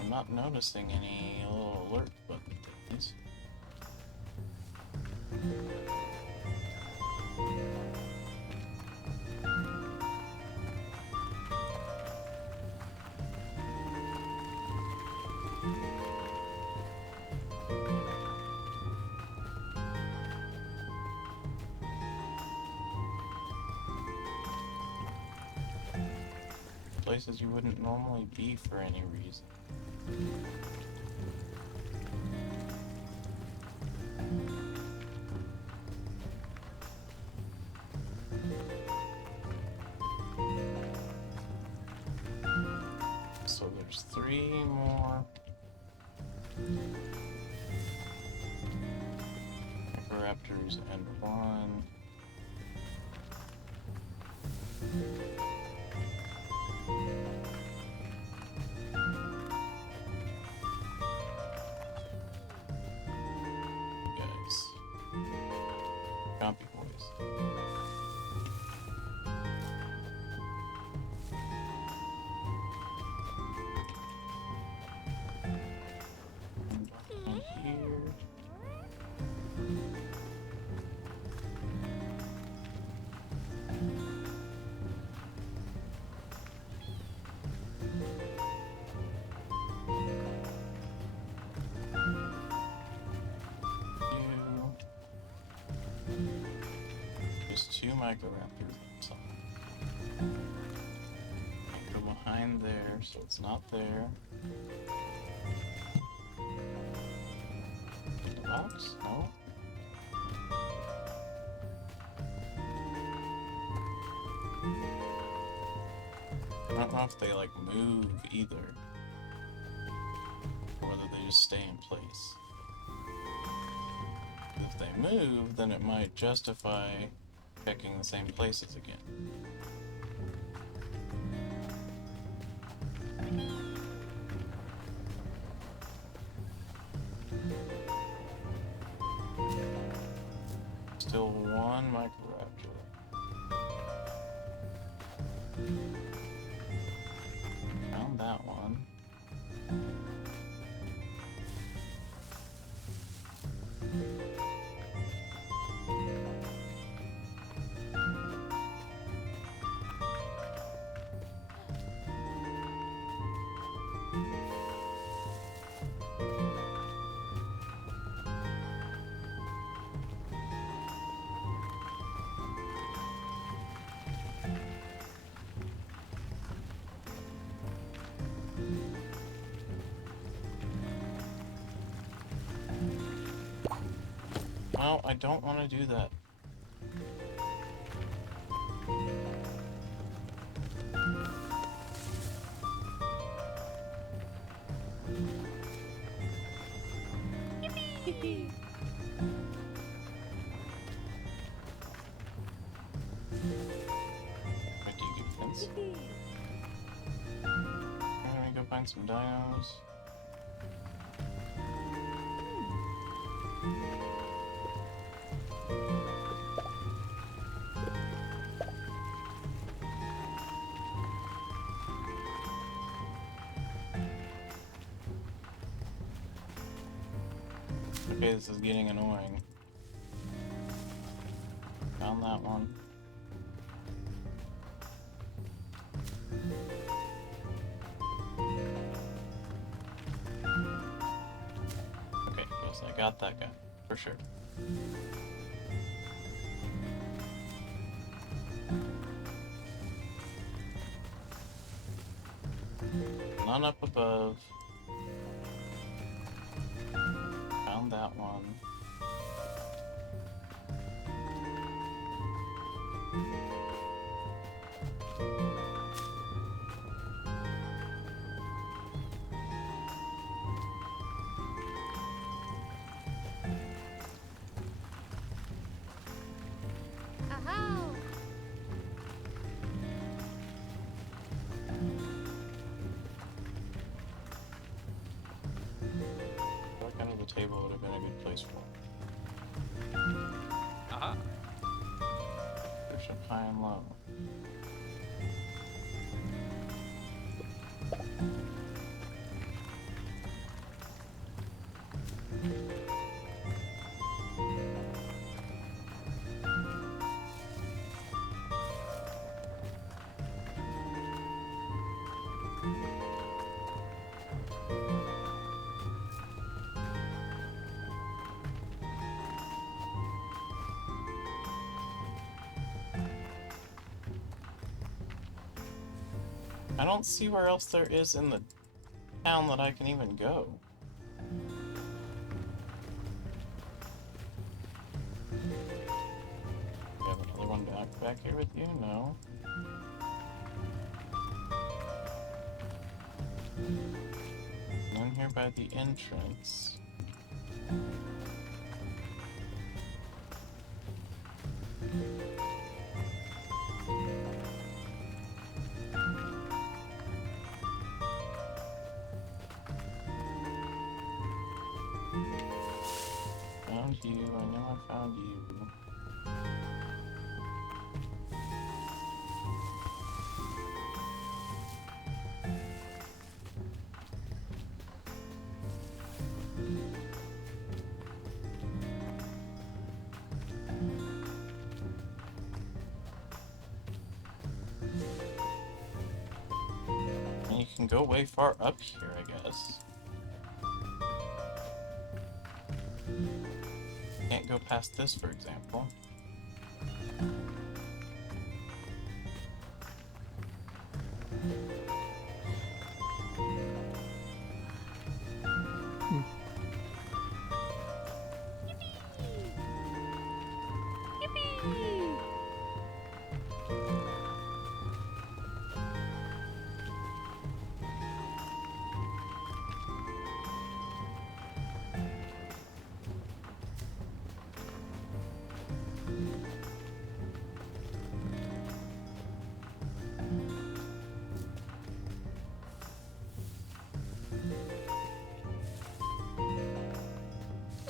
I'm not noticing any little alert button things. Places you wouldn't normally be for any reason. So there's 3 more Raptors and 1. Guys. Chompy boys. And here. Just 2 Microraptors. So go behind there, so it's not there. The box? No. I don't know if they like move either, or whether they just stay in place. If they move, then it might justify checking the same places again. Still 1 Microraptor. Found that one. Well, I don't want to do that. Wait, do you do fence? I'm gonna go find some dinos. Okay, this is getting annoying. Found that one. Okay, yes, I got that guy, for sure. None up above. Found that one. What kind of a table would have been a good place for? Aha. Push up high and low. I don't see where else there is in the town that I can even go. You have another one back here with you? No. None here by the entrance. Found you, I know I found you. And you can go way far up here, I guess. Can't go past this, for example.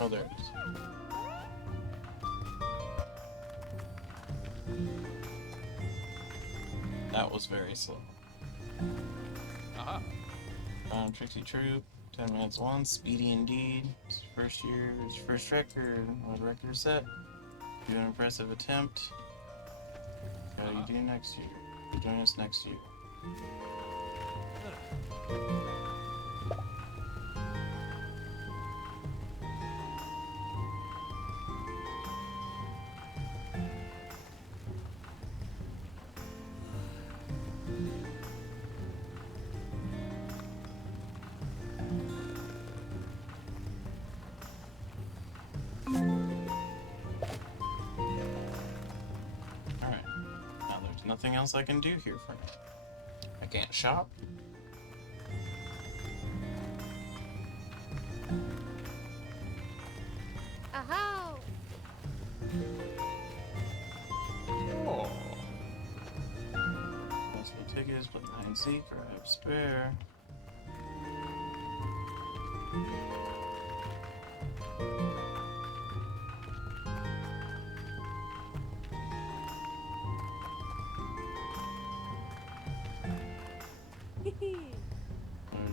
Oh, there it is. That was very slow. Aha. Found Trixie Troop. 10 minutes one. Speedy indeed. It's first year. It's first record. What record set? Do an impressive attempt. What do you do next year? Join us next year. There's nothing else I can do here for now. I can't shop. Aho! Oh. Multiple tickets, but 9C, grab spare.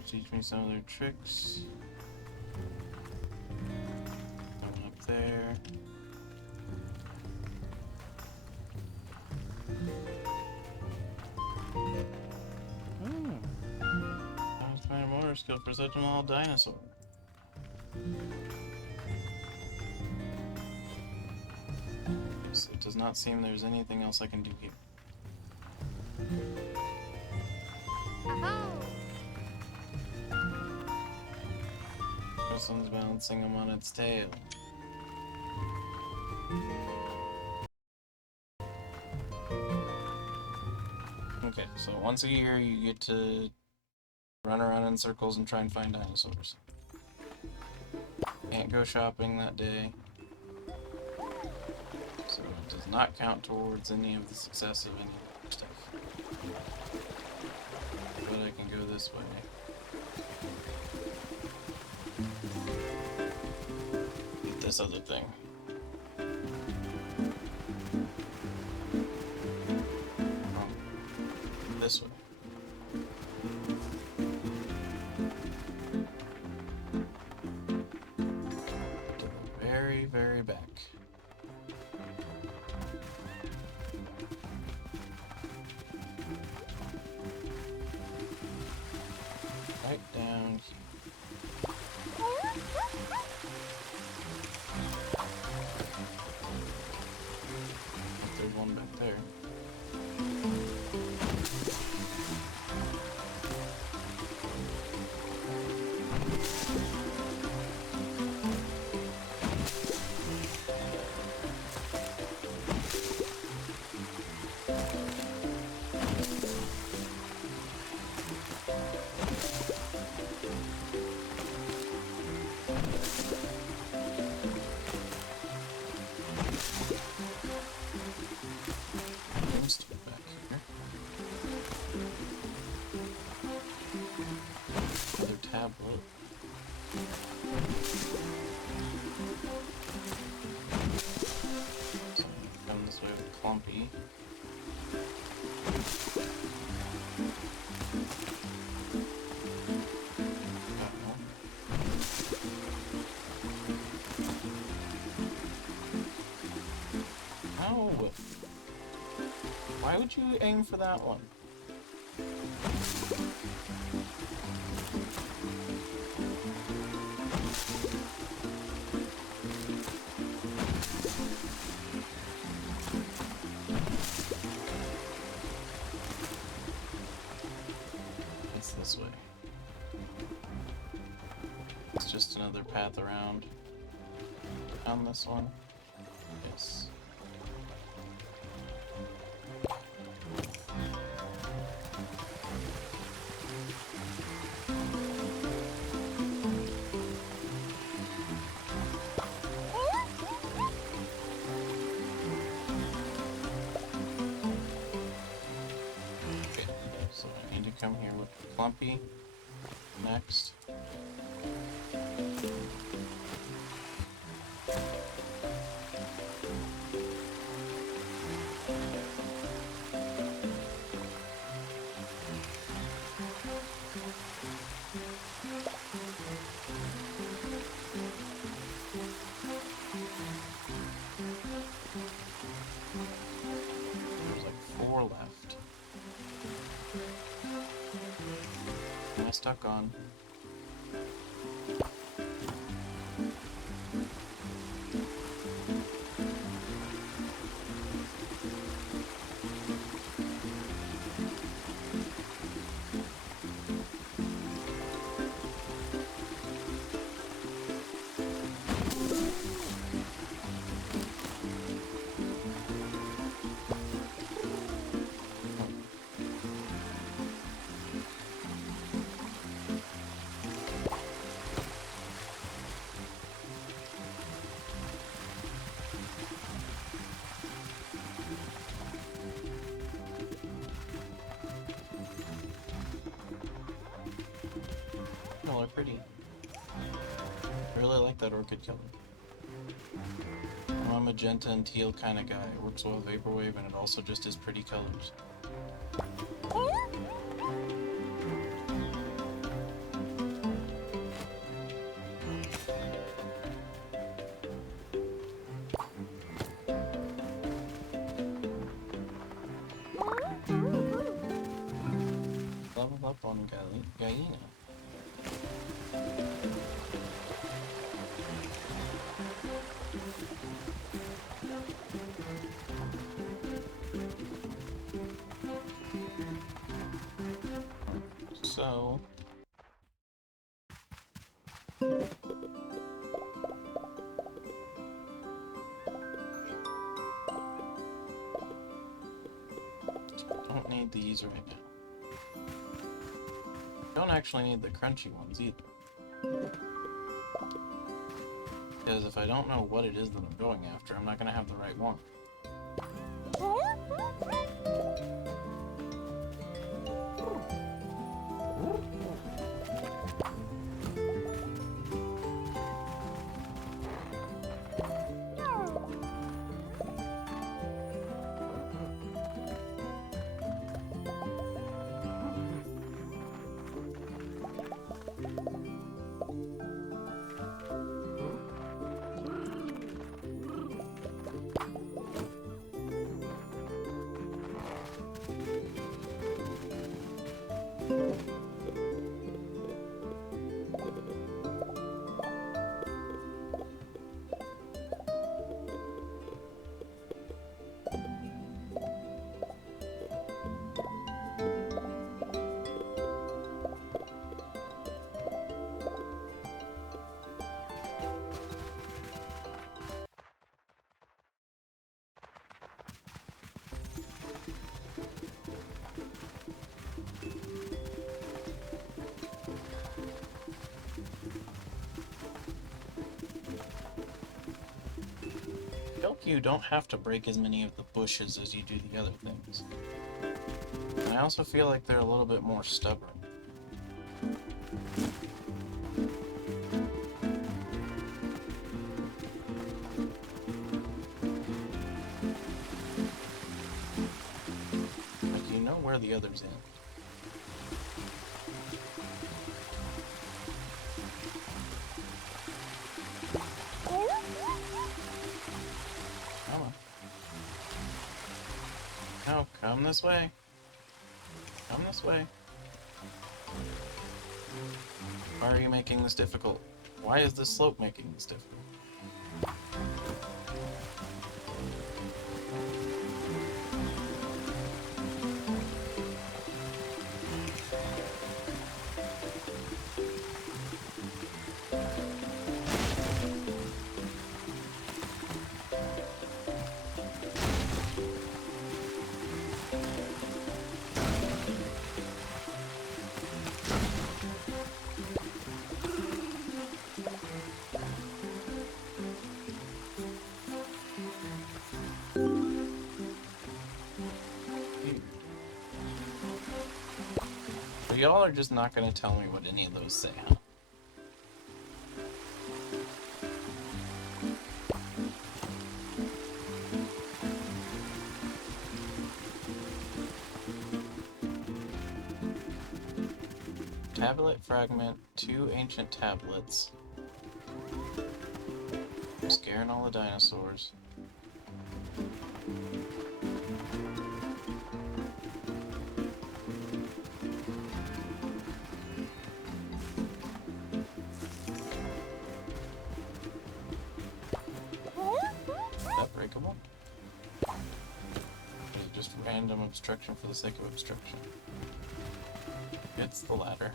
Teach me some of their tricks. Going up there. I was playing a motor skill for such a small dinosaur. So it does not seem there's anything else I can do here. Aho! This one's balancing him on its tail. Okay, so once a year you get to run around in circles and try and find dinosaurs. Can't go shopping that day. So it does not count towards any of the success of any other stuff. But I can go this way. Get this other thing. Oh, this way. To the very, very back. Right down here. There's one back there. I'm still back here. Another tablet. So come this way with Clumpy. Got one. Oh! Why would you aim for that one? It's this way. It's just another path around. Down this one. Yes. Okay, so I need to come here with Clumpy next. There's like 4 left. Am I stuck on? are pretty. I really like that orchid color. I'm a magenta and teal kind of guy. It works well with Vaporwave, and it also just is pretty colors. Level up on Gallina. So... don't need these right now. Don't actually need the crunchy ones either. Because if I don't know what it is that I'm going after, I'm not going to have the right one. You don't have to break as many of the bushes as you do the other things. And I also feel like they're a little bit more stubborn. Like, you know where the others end. No, come this way. Come this way. Why are you making this difficult? Why is this slope making this difficult? Y'all are just not going to tell me what any of those say, huh? Tablet fragment, 2 ancient tablets. I'm scaring all the dinosaurs. Breakable? Or is it just random obstruction for the sake of obstruction? It's the latter.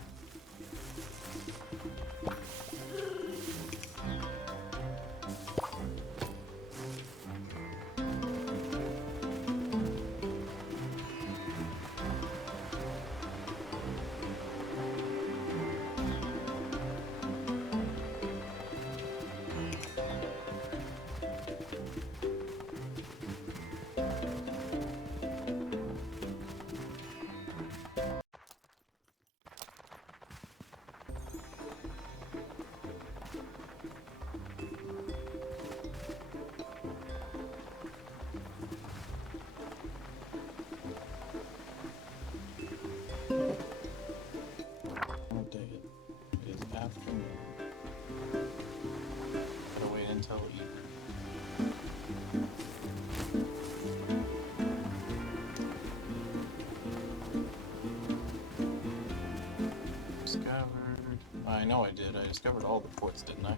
I know I did. I discovered all the ports, didn't I?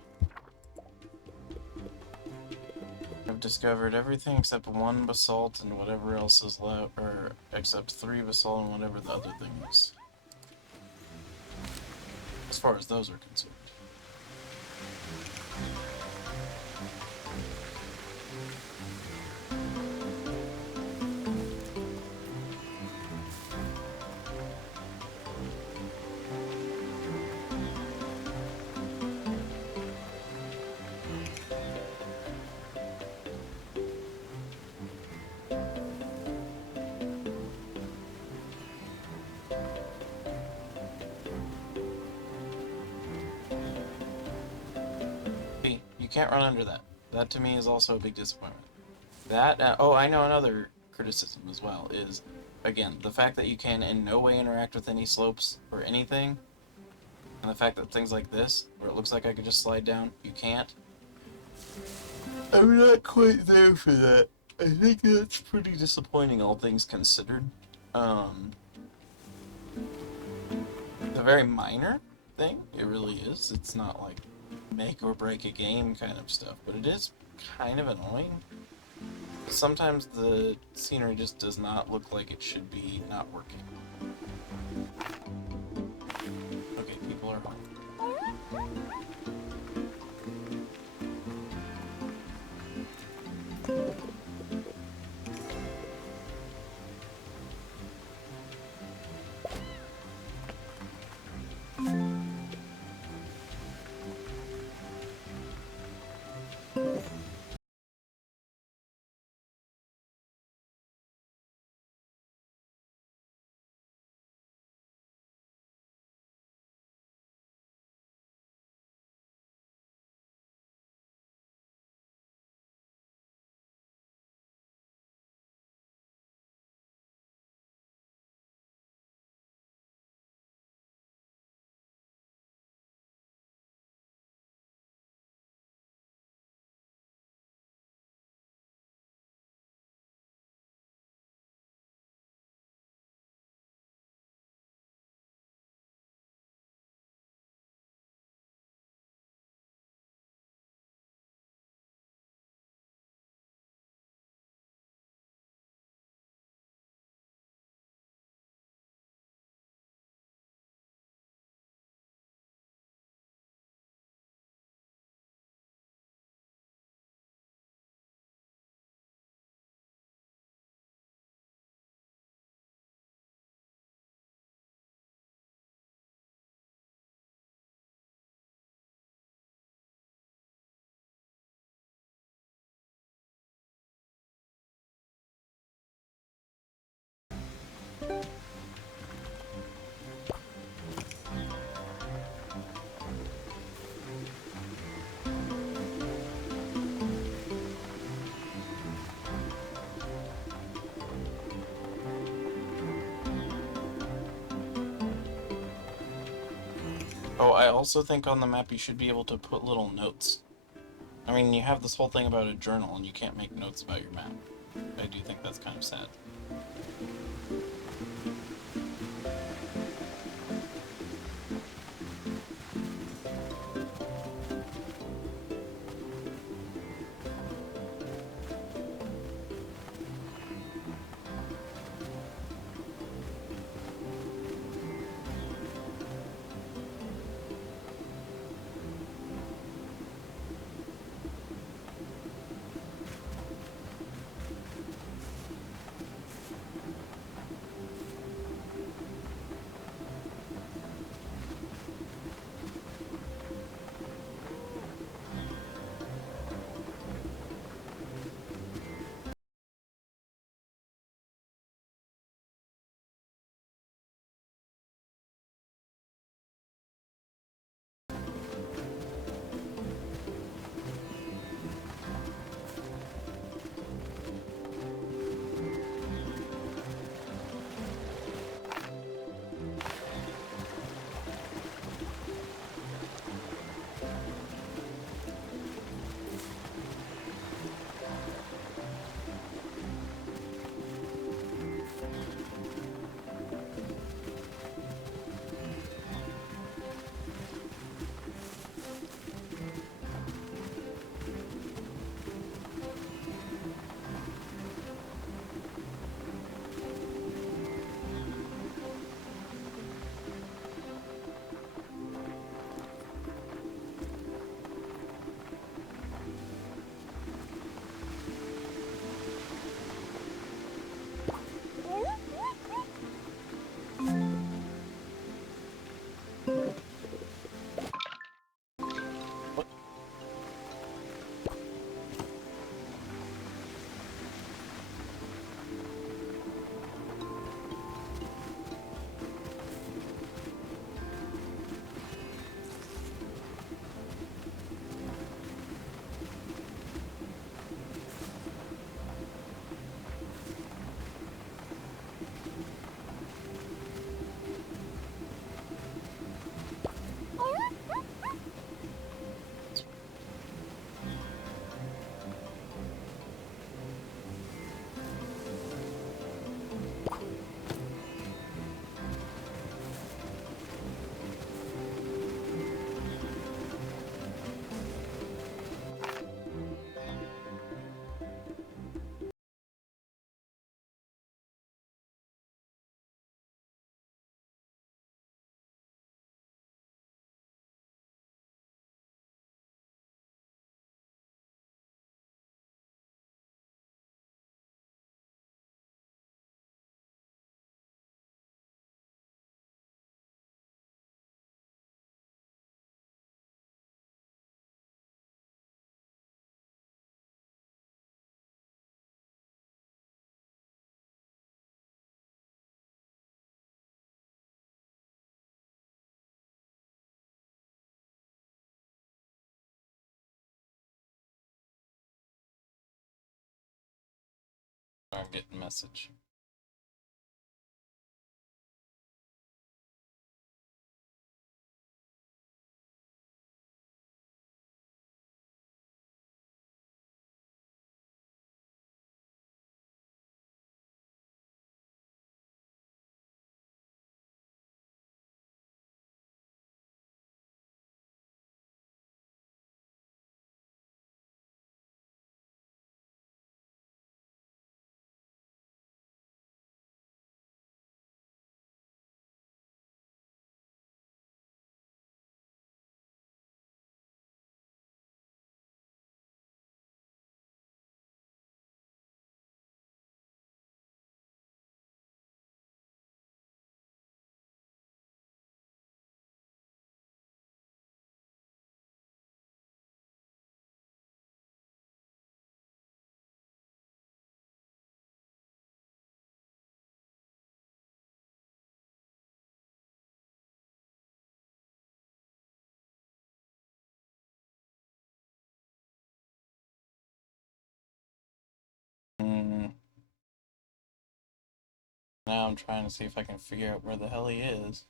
I've discovered everything except one basalt and whatever else is left, or except 3 basalt and whatever the other thing is. As far as those are concerned. See, you can't run under that. That to me is also a big disappointment. That, oh, I know another criticism as well is, again, the fact that you can in no way interact with any slopes or anything, and the fact that things like this, where it looks like I could just slide down, you can't. I'm not quite there for that. I think that's pretty disappointing, all things considered. It's a very minor thing. It really is. It's not like make or break a game kind of stuff, but it is kind of annoying. Sometimes the scenery just does not look like it should be not working. Okay, people are home. Oh, I also think on the map you should be able to put little notes. I mean, you have this whole thing about a journal and you can't make notes about your map. I do think that's kind of sad. Sorry, I'm getting a message. Now I'm trying to see if I can figure out where the hell he is.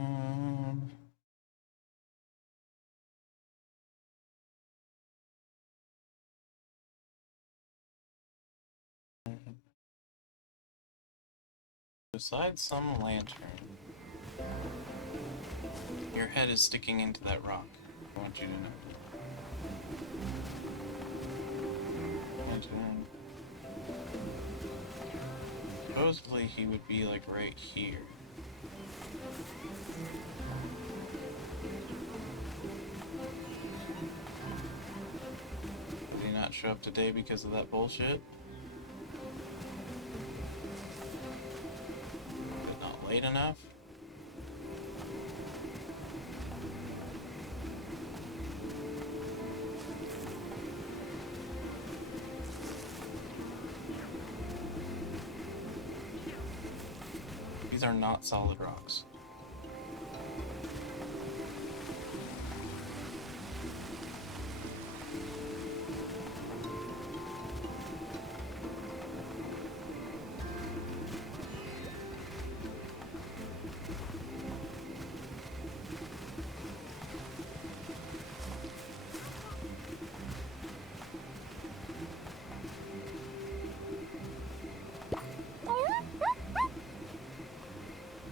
Um, Besides some lantern, your head is sticking into that rock. I want you to know. Lantern. Supposedly he would be like right here. Did he not show up today because of that bullshit? Is it not late enough? These are not solid rocks.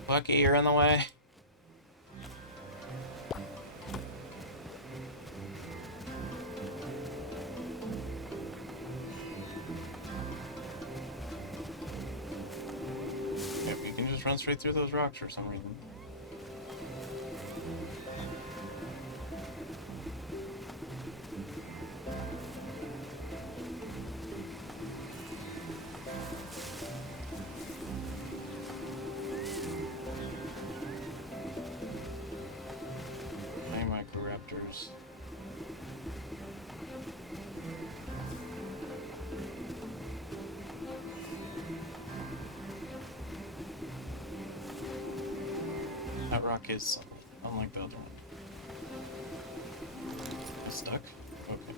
Lucky, you're in the way. Yep, you can just run straight through those rocks for some reason. That rock is solid, unlike the other one. Stuck? Okay.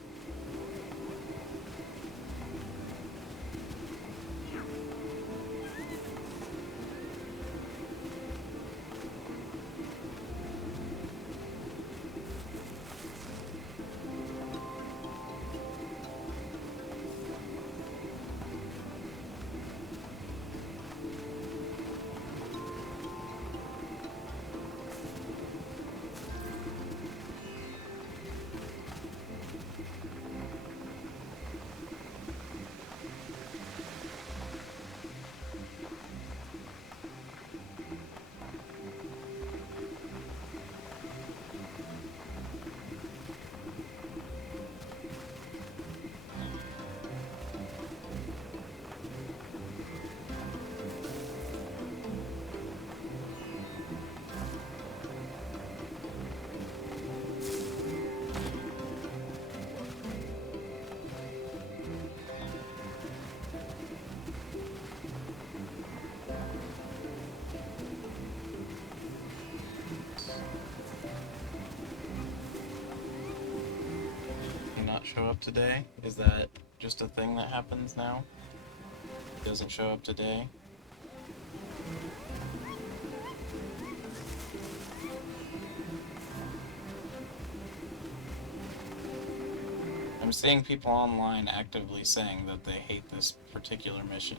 Did he not show up today? Is that just a thing that happens now? He doesn't show up today? I'm seeing people online actively saying that they hate this particular mission.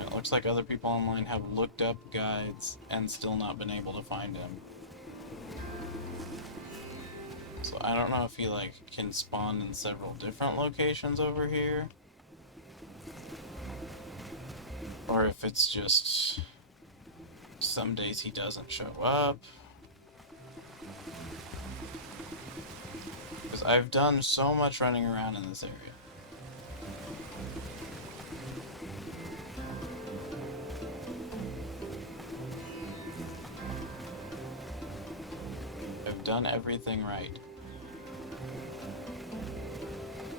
It looks like other people online have looked up guides and still not been able to find him. So I don't know if he like can spawn in several different locations over here, or if it's just some days he doesn't show up. Because I've done so much running around in this area. I've done everything right.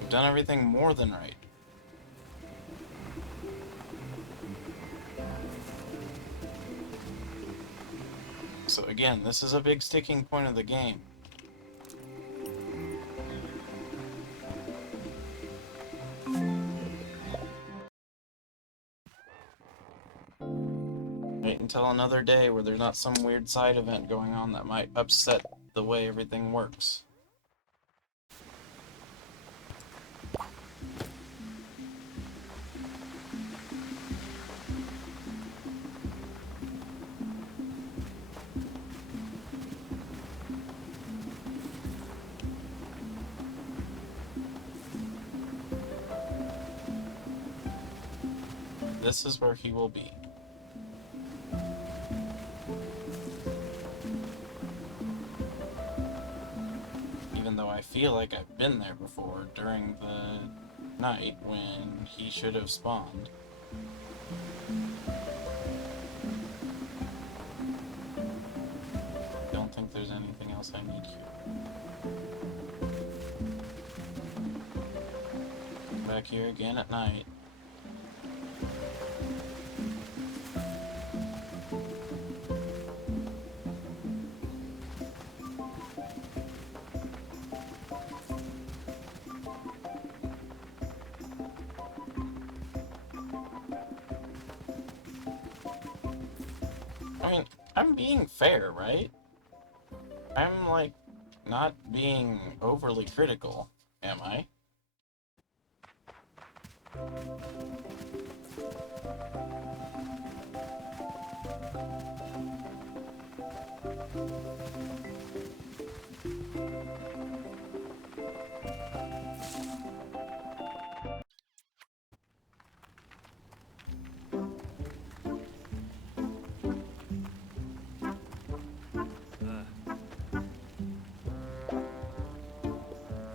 I've done everything more than right. So again, this is a big sticking point of the game. Wait until another day where there's not some weird side event going on that might upset the way everything works. This is where he will be. Even though I feel like I've been there before during the night when he should have spawned. Don't think there's anything else I need here. Back here again at night. I mean, I'm being fair, right? I'm, like, not being overly critical, am I?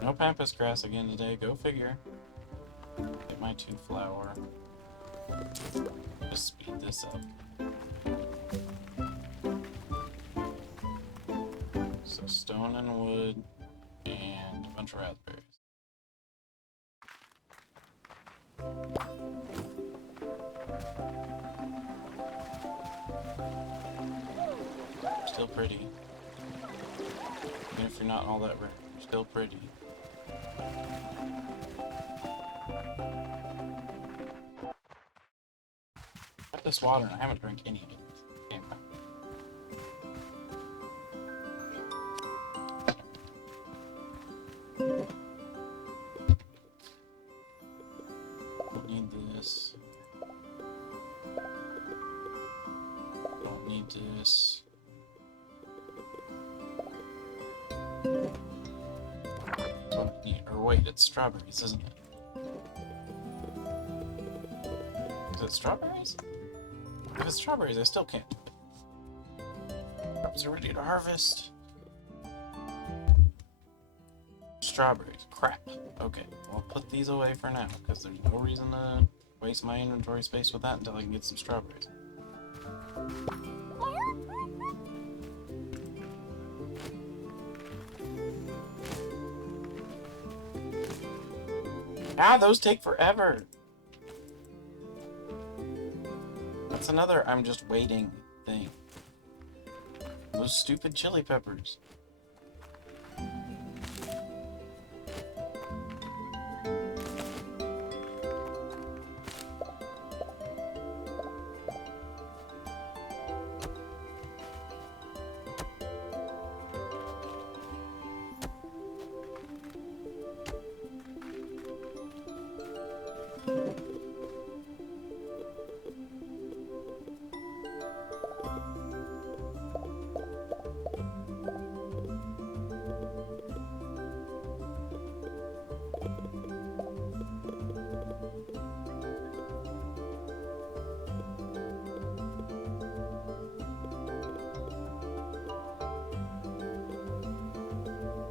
No pampas grass again today, go figure. It my 2 flour. Just speed this up. So stone and wood and a bunch of raspberries. Still pretty. Even if you're not all that rare, still pretty. Got this water and I haven't drank any of it. Damn. Don't need this. Don't need this. Don't need, or wait, it's strawberries, isn't it? Is it strawberries? If it's strawberries, I still can't do it. Crops are ready to harvest. Strawberries. Crap. Okay, I'll put these away for now, because there's no reason to waste my inventory space with that until I can get some strawberries. Ah, those take forever! That's another I'm just waiting thing. Those stupid chili peppers.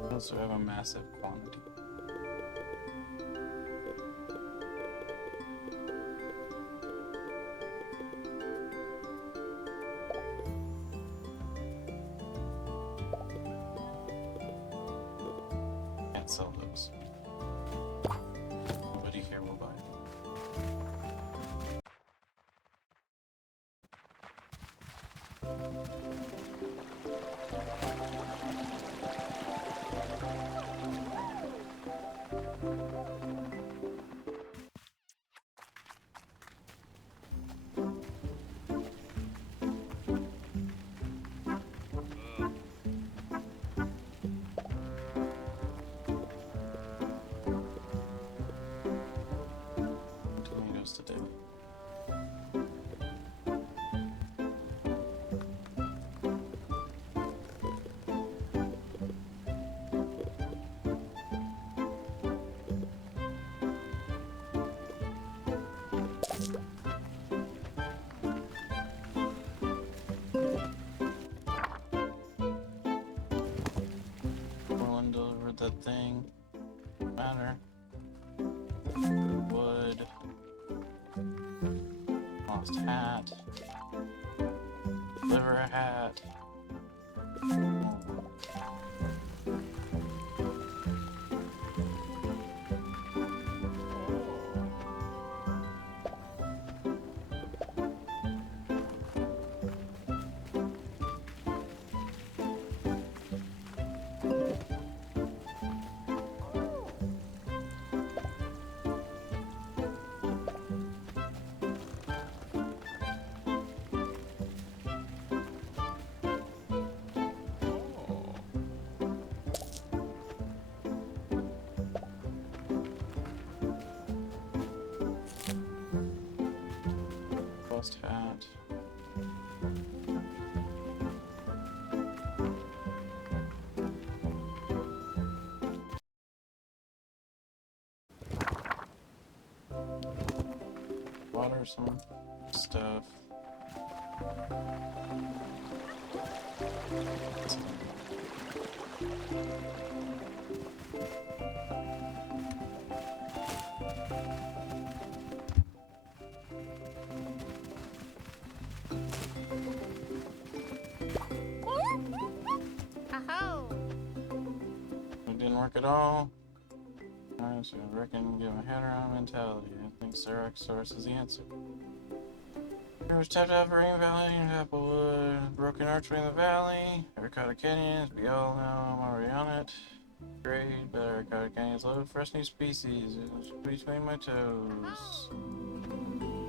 I also have a massive quantity. Can't sell those. Nobody here will buy it. Tomatoes today. Merlin delivered that thing. Matter. Wood. Lost hat. Deliver a hat. Lost hat. Water some stuff. didn't work at all. I reckon get my head around mentality. I think Syraxaurus is the answer. There was tapped out Rain Valley and Applewood, broken archway in the valley, Ricotta Canyons, we all know I'm already on it. Great, but Ricotta Canyons load fresh new species, it's between my toes.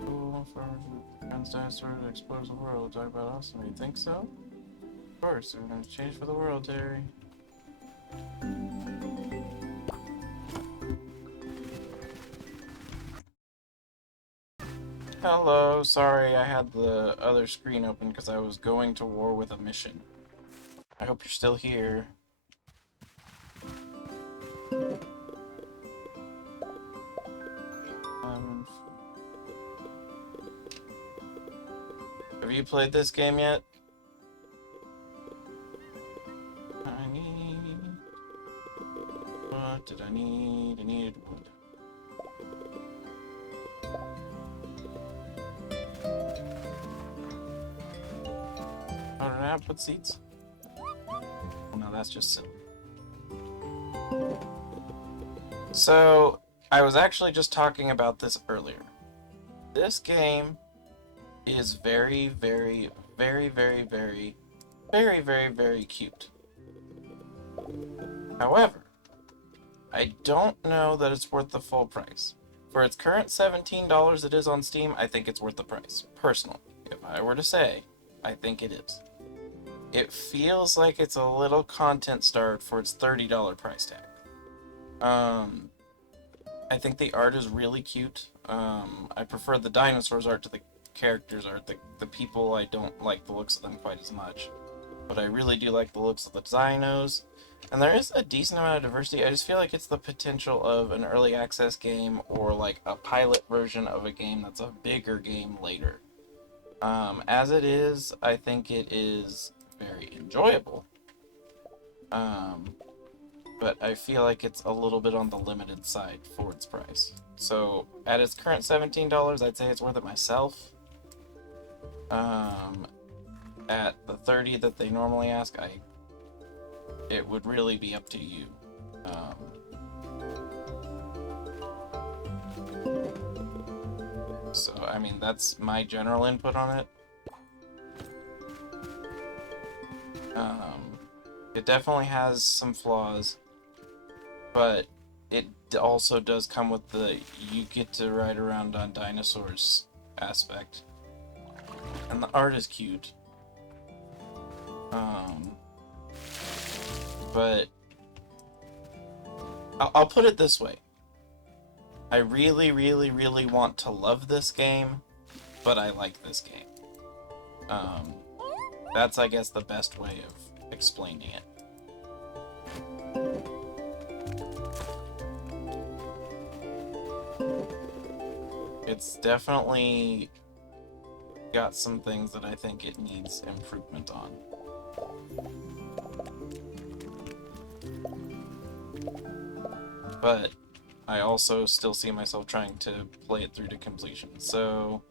Cool, for guns dinosaurs that explores the world, talk about awesome, you think so? Of course, we're gonna change for the world, Terry. Hello, sorry I had the other screen open because I was going to war with a mission. I hope you're still here. Have you played this game yet? I need... What did I need? I needed wood. Oh, did I have put seats? Oh, no, that's just silly. So, I was actually just talking about this earlier. This game is very, very, very, very, very, very, very, very cute. However, I don't know that it's worth the full price. For its current $17 it is on Steam, I think it's worth the price. Personally, if I were to say, I think it is. It feels like it's a little content starved for its $30 price tag. I think the art is really cute. I prefer the dinosaurs art to the characters art. The people, I don't like the looks of them quite as much. But I really do like the looks of the dinos. And there is a decent amount of diversity. I just feel like it's the potential of an early access game or like a pilot version of a game that's a bigger game later. As it is, I think it is very enjoyable. But I feel like it's a little bit on the limited side for its price. So at its current $17, I'd say it's worth it myself. At the $30 that they normally ask, it would really be up to you. So I mean, that's my general input on it. It definitely has some flaws, but it also does come with the you get to ride around on dinosaurs aspect. And the art is cute. But I'll put it this way. I really, really, really want to love this game, but I like this game. That's, I guess, the best way of explaining it. It's definitely got some things that I think it needs improvement on. But I also still see myself trying to play it through to completion, so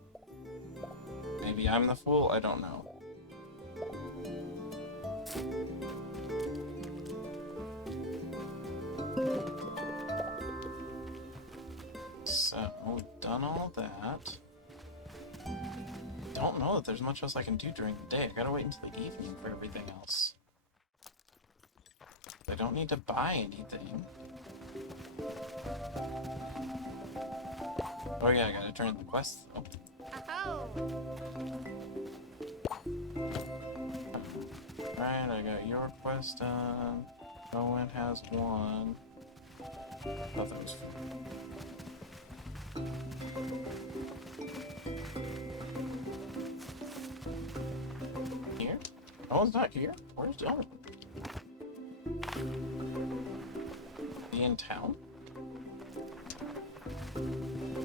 maybe I'm the fool, I don't know. So, we've done all that. Don't know that there's much else I can do during the day. I gotta wait until the evening for everything else. I don't need to buy anything. Oh yeah, I gotta turn in the quests though. Alright, I got your quest done. Owen has one. I thought that was fun. Here? Owen's not here? Where's Owen? He in town?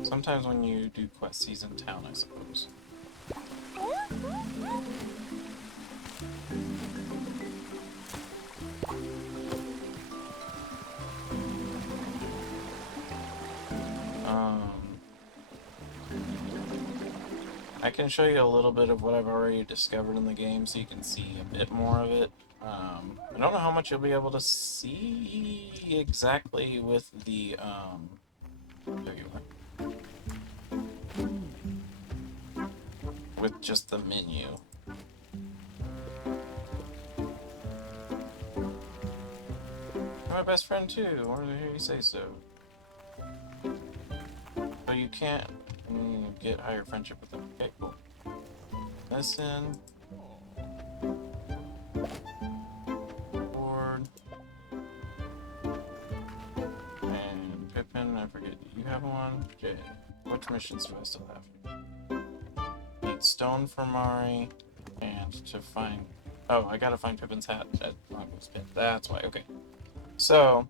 Sometimes when you do quests, he's in town, I suppose. I can show you a little bit of what I've already discovered in the game so you can see a bit more of it. I don't know how much you'll be able to see exactly with the, there you are. With just the menu. You're my best friend too, I wanted to hear you say so. So you can't get higher friendship with them. Okay, cool. Listen. Board. And Pippin, I forget. You have one? Jay. Which missions do I still have? Need stone for Mari. And to find... Oh, I gotta find Pippin's hat at Longo's pit. That's why, okay. So...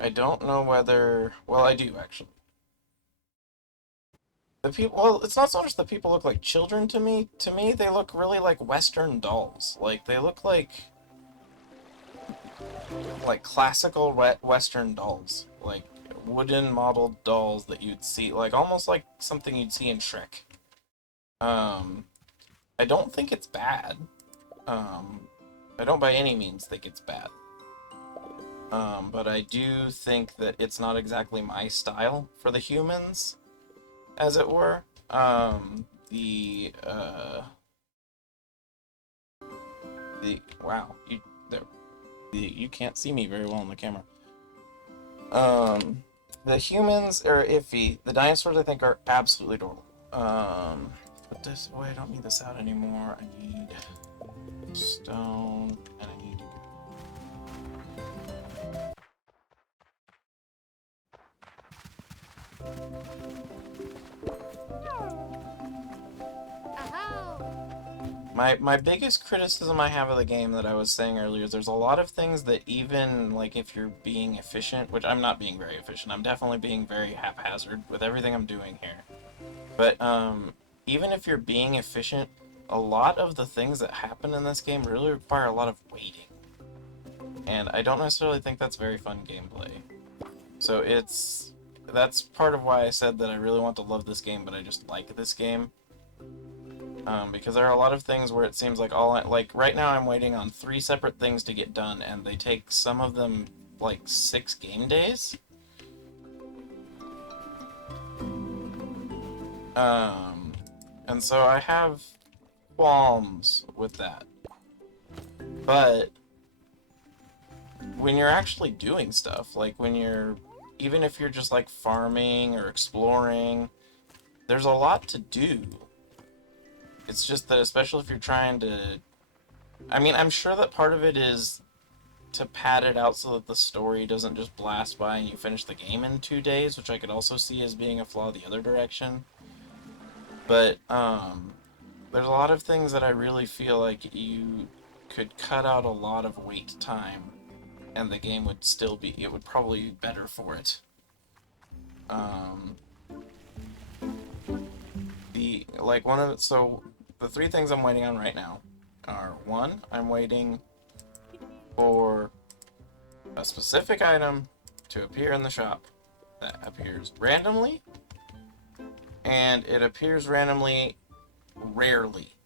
I don't know whether... Well, I do, actually. The people... Well, it's not so much that people look like children to me. To me, they look really like Western dolls. Like, they look like classical Western dolls. Like, wooden modeled dolls that you'd see... Like, almost like something you'd see in Shrek. I don't think it's bad. I don't by any means think it's bad. But I do think that it's not exactly my style for the humans, as it were. Wow, you can't see me very well on the camera. The humans are iffy. The dinosaurs, I think, are absolutely adorable. Put this away. I don't need this out anymore. I need stone, and I need... My biggest criticism I have of the game that I was saying earlier is there's a lot of things that even, like, if you're being efficient, which I'm not being very efficient, I'm definitely being very haphazard with everything I'm doing here. But, even if you're being efficient, a lot of the things that happen in this game really require a lot of waiting. And I don't necessarily think that's very fun gameplay. So that's part of why I said that I really want to love this game, but I just like this game. Because there are a lot of things where it seems like like right now I'm waiting on 3 separate things to get done, and they take some of them like 6 game days. And so I have qualms with that. But when you're actually doing stuff, like even if you're just like farming or exploring, there's a lot to do. It's just that, especially if you're trying to... I mean, I'm sure that part of it is to pad it out so that the story doesn't just blast by and you finish the game in 2 days, which I could also see as being a flaw the other direction. But, there's a lot of things that I really feel like you could cut out a lot of wait time, and the game would still be... It would probably be better for it. So the 3 things I'm waiting on right now are: 1, I'm waiting for a specific item to appear in the shop that appears randomly, and it appears randomly rarely.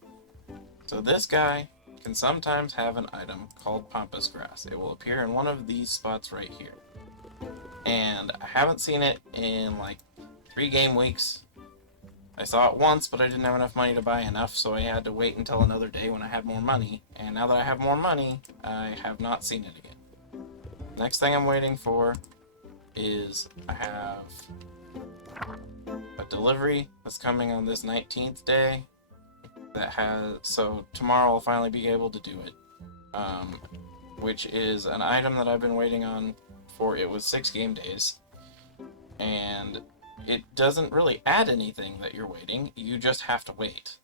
So this guy can sometimes have an item called pampas grass. It will appear in one of these spots right here. And I haven't seen it in like 3 game weeks. I saw it once, but I didn't have enough money to buy enough, so I had to wait until another day when I had more money. And now that I have more money, I have not seen it again. Next thing I'm waiting for is I have a delivery that's coming on this 19th day so tomorrow I'll finally be able to do it. Which is an item that I've been waiting on for... It was 6 game days. And it doesn't really add anything that you're waiting, you just have to wait.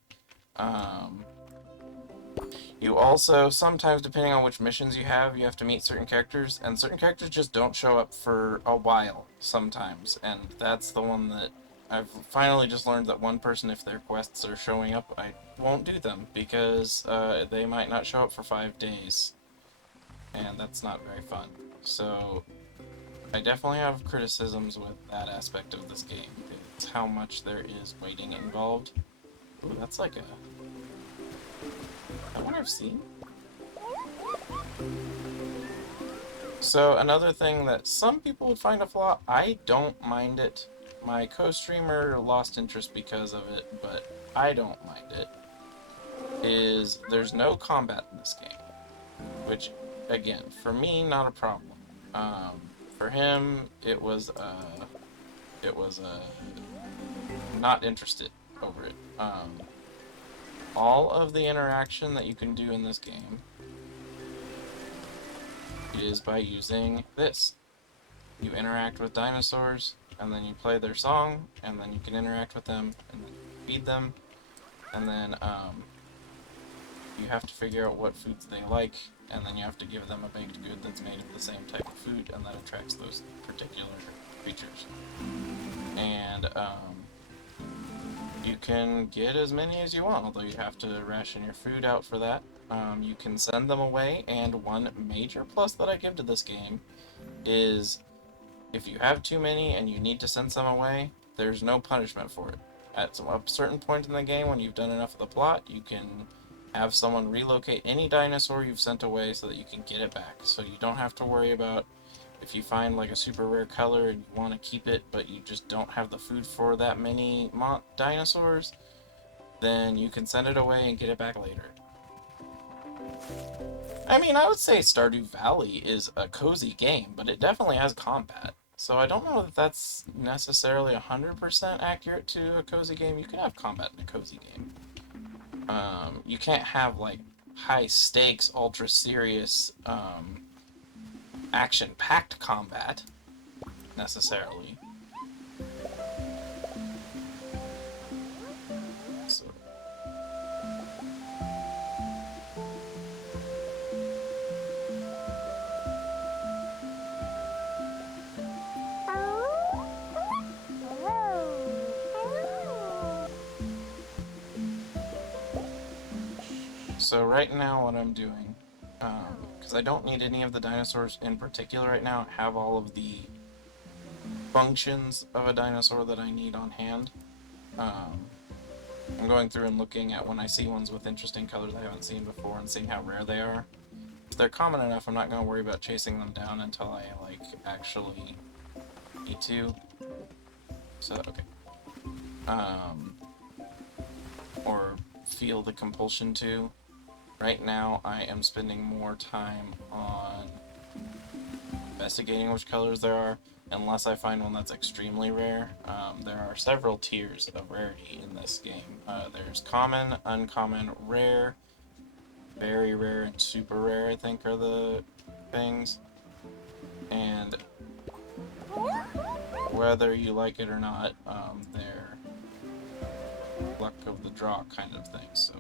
You also, sometimes, depending on which missions you have to meet certain characters, and certain characters just don't show up for a while, sometimes, and that's the one that I've finally just learned that one person, if their quests are showing up, I won't do them, because they might not show up for 5 days, and that's not very fun. So I definitely have criticisms with that aspect of this game. It's how much there is waiting involved. Ooh, that's like a... That one I've seen. So another thing that some people would find a flaw, I don't mind it. My co-streamer lost interest because of it, but I don't mind it, is there's no combat in this game. Which, again, for me, not a problem. For him, not interested over it. All of the interaction that you can do in this game is by using this. You interact with dinosaurs, and then you play their song, and then you can interact with them, and then feed them, and then you have to figure out what foods they like, and then you have to give them a baked good that's made of the same type of food, and that attracts those particular creatures. And you can get as many as you want, although you have to ration your food out for that. You can send them away, and one major plus that I give to this game is if you have too many and you need to send some away, there's no punishment for it. At a certain point in the game, when you've done enough of the plot, you can have someone relocate any dinosaur you've sent away so that you can get it back. So you don't have to worry about if you find like a super rare color and you want to keep it, but you just don't have the food for that many dinosaurs, then you can send it away and get it back later. I mean, I would say Stardew Valley is a cozy game, but it definitely has combat. So I don't know that that's necessarily 100% accurate to a cozy game. You can have combat in a cozy game. You can't have, like, high-stakes, ultra-serious, action-packed combat, necessarily. So... So right now what I'm doing, because I don't need any of the dinosaurs in particular right now, I have all of the functions of a dinosaur that I need on hand. I'm going through and looking at when I see ones with interesting colors I haven't seen before and seeing how rare they are. If they're common enough, I'm not going to worry about chasing them down until I, like, actually need to. So, okay. Or feel the compulsion to. Right now, I am spending more time on investigating which colors there are, unless I find one that's extremely rare. There are several tiers of rarity in this game. There's common, uncommon, rare, very rare, and super rare, I think, are the things. And whether you like it or not, they're luck of the draw kind of thing, so...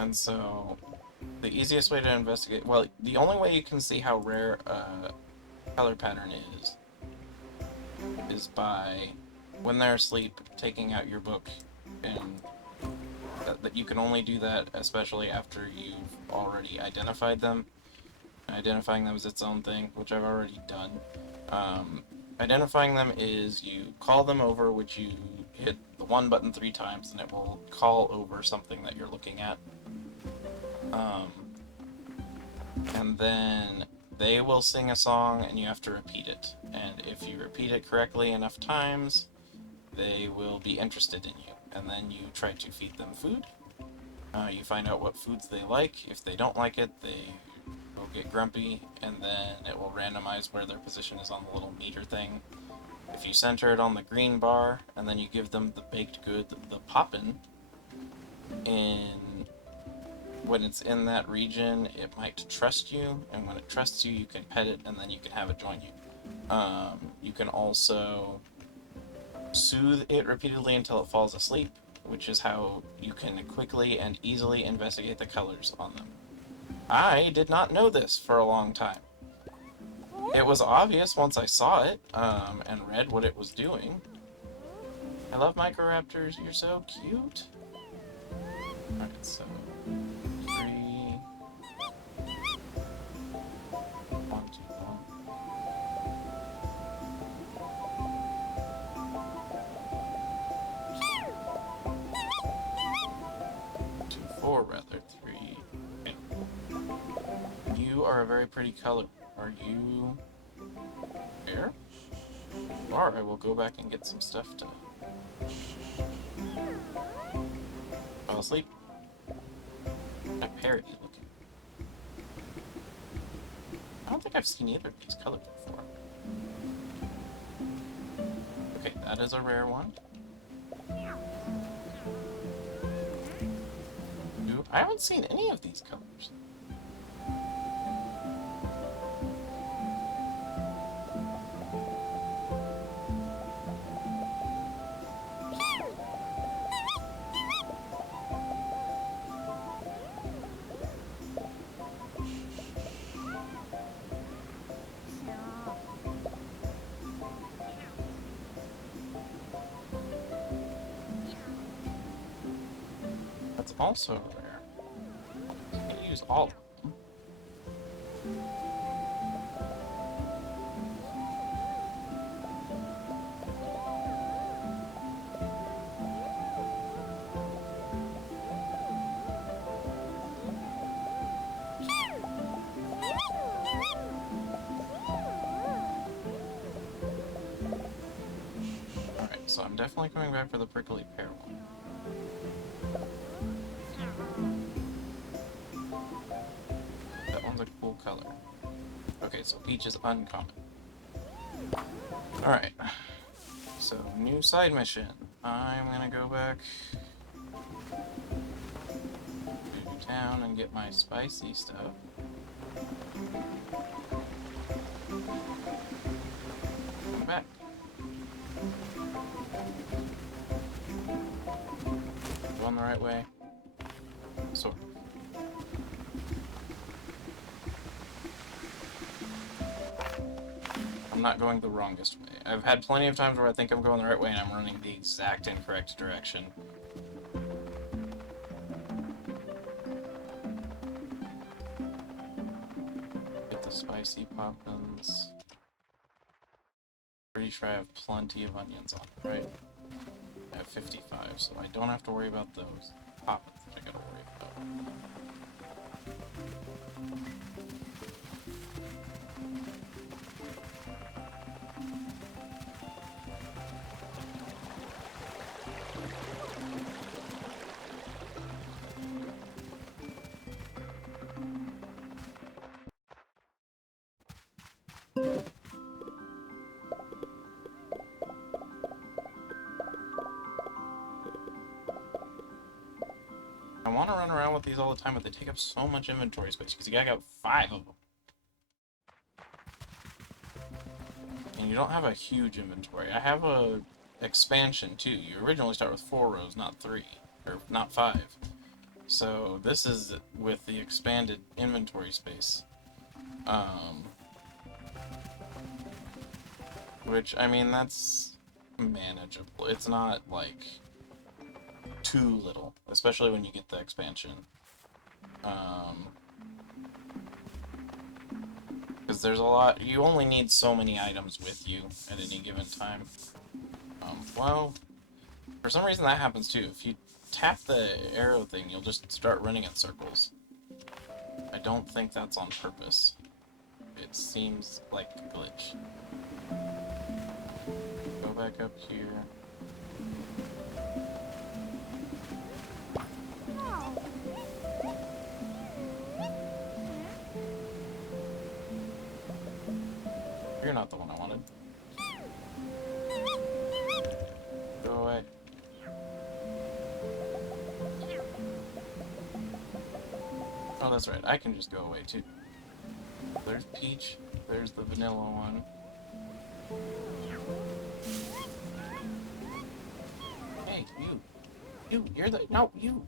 And so, the easiest way to investigate, well, the only way you can see how rare a color pattern is by, when they're asleep, taking out your book, and that you can only do that especially after you've already identified them. Identifying them is its own thing, which I've already done. Identifying them is you call them over, which you hit the 1 button 3 times, and it will call over something that you're looking at. And then they will sing a song, and you have to repeat it. And if you repeat it correctly enough times, they will be interested in you. And then you try to feed them food. You find out what foods they like. If they don't like it, they will get grumpy, and then it will randomize where their position is on the little meter thing. If you center it on the green bar, and then you give them the baked good, the poppin', when it's in that region, it might trust you, and when it trusts you, you can pet it, and then you can have it join you. You can also soothe it repeatedly until it falls asleep, which is how you can quickly and easily investigate the colors on them. I did not know this for a long time. It was obvious once I saw it, and read what it was doing. I love Microraptors, you're so cute. Alright, so 3 1 2 1 2 4 rather 3. Okay. You are a very pretty color. Are you fair? You are. I will go back and get some stuff to fall asleep. A parrot looking. I don't think I've seen either of these colors before. Okay, that is a rare one. Ooh, I haven't seen any of these colors. That's also rare. I can use all of them. Alright, so I'm definitely coming back for the prickly pear one. That one's a cool color. Okay, so peach is uncommon. Alright. So, new side mission. I'm gonna go back to town and get my spicy stuff. Come back. Going the right way. Sort of. I'm not going the wrongest way. I've had plenty of times where I think I'm going the right way and I'm running the exact incorrect direction. Get the spicy poppins. Pretty sure I have plenty of onions on it, right? I have 55, so I don't have to worry about those poppins that I gotta worry about. I want to run around with these all the time, but they take up so much inventory space, because you gotta got 5 of them. And you don't have a huge inventory. I have a expansion, too. You originally start with 4 rows, not 3. Or not 5. So, this is with the expanded inventory space. Which, I mean, that's manageable. It's not, like, too little, especially when you get the expansion. Because there's a lot, you only need so many items with you at any given time. Well, for some reason that happens too. If you tap the arrow thing, you'll just start running in circles. I don't think that's on purpose. It seems like a glitch. Go back up here. You're not the one I wanted. Go away. Oh, that's right. I can just go away, too. There's Peach. There's the vanilla one. Hey, you. You're the... No, you.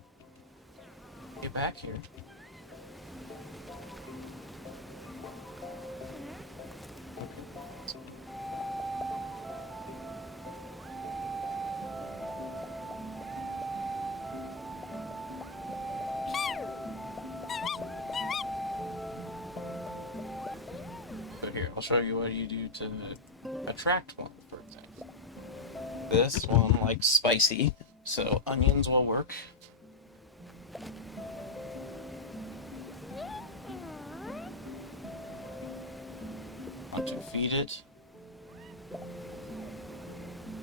Get back here. I'll show you what you do to attract one, for example. This one likes spicy, so onions will work. Want to feed it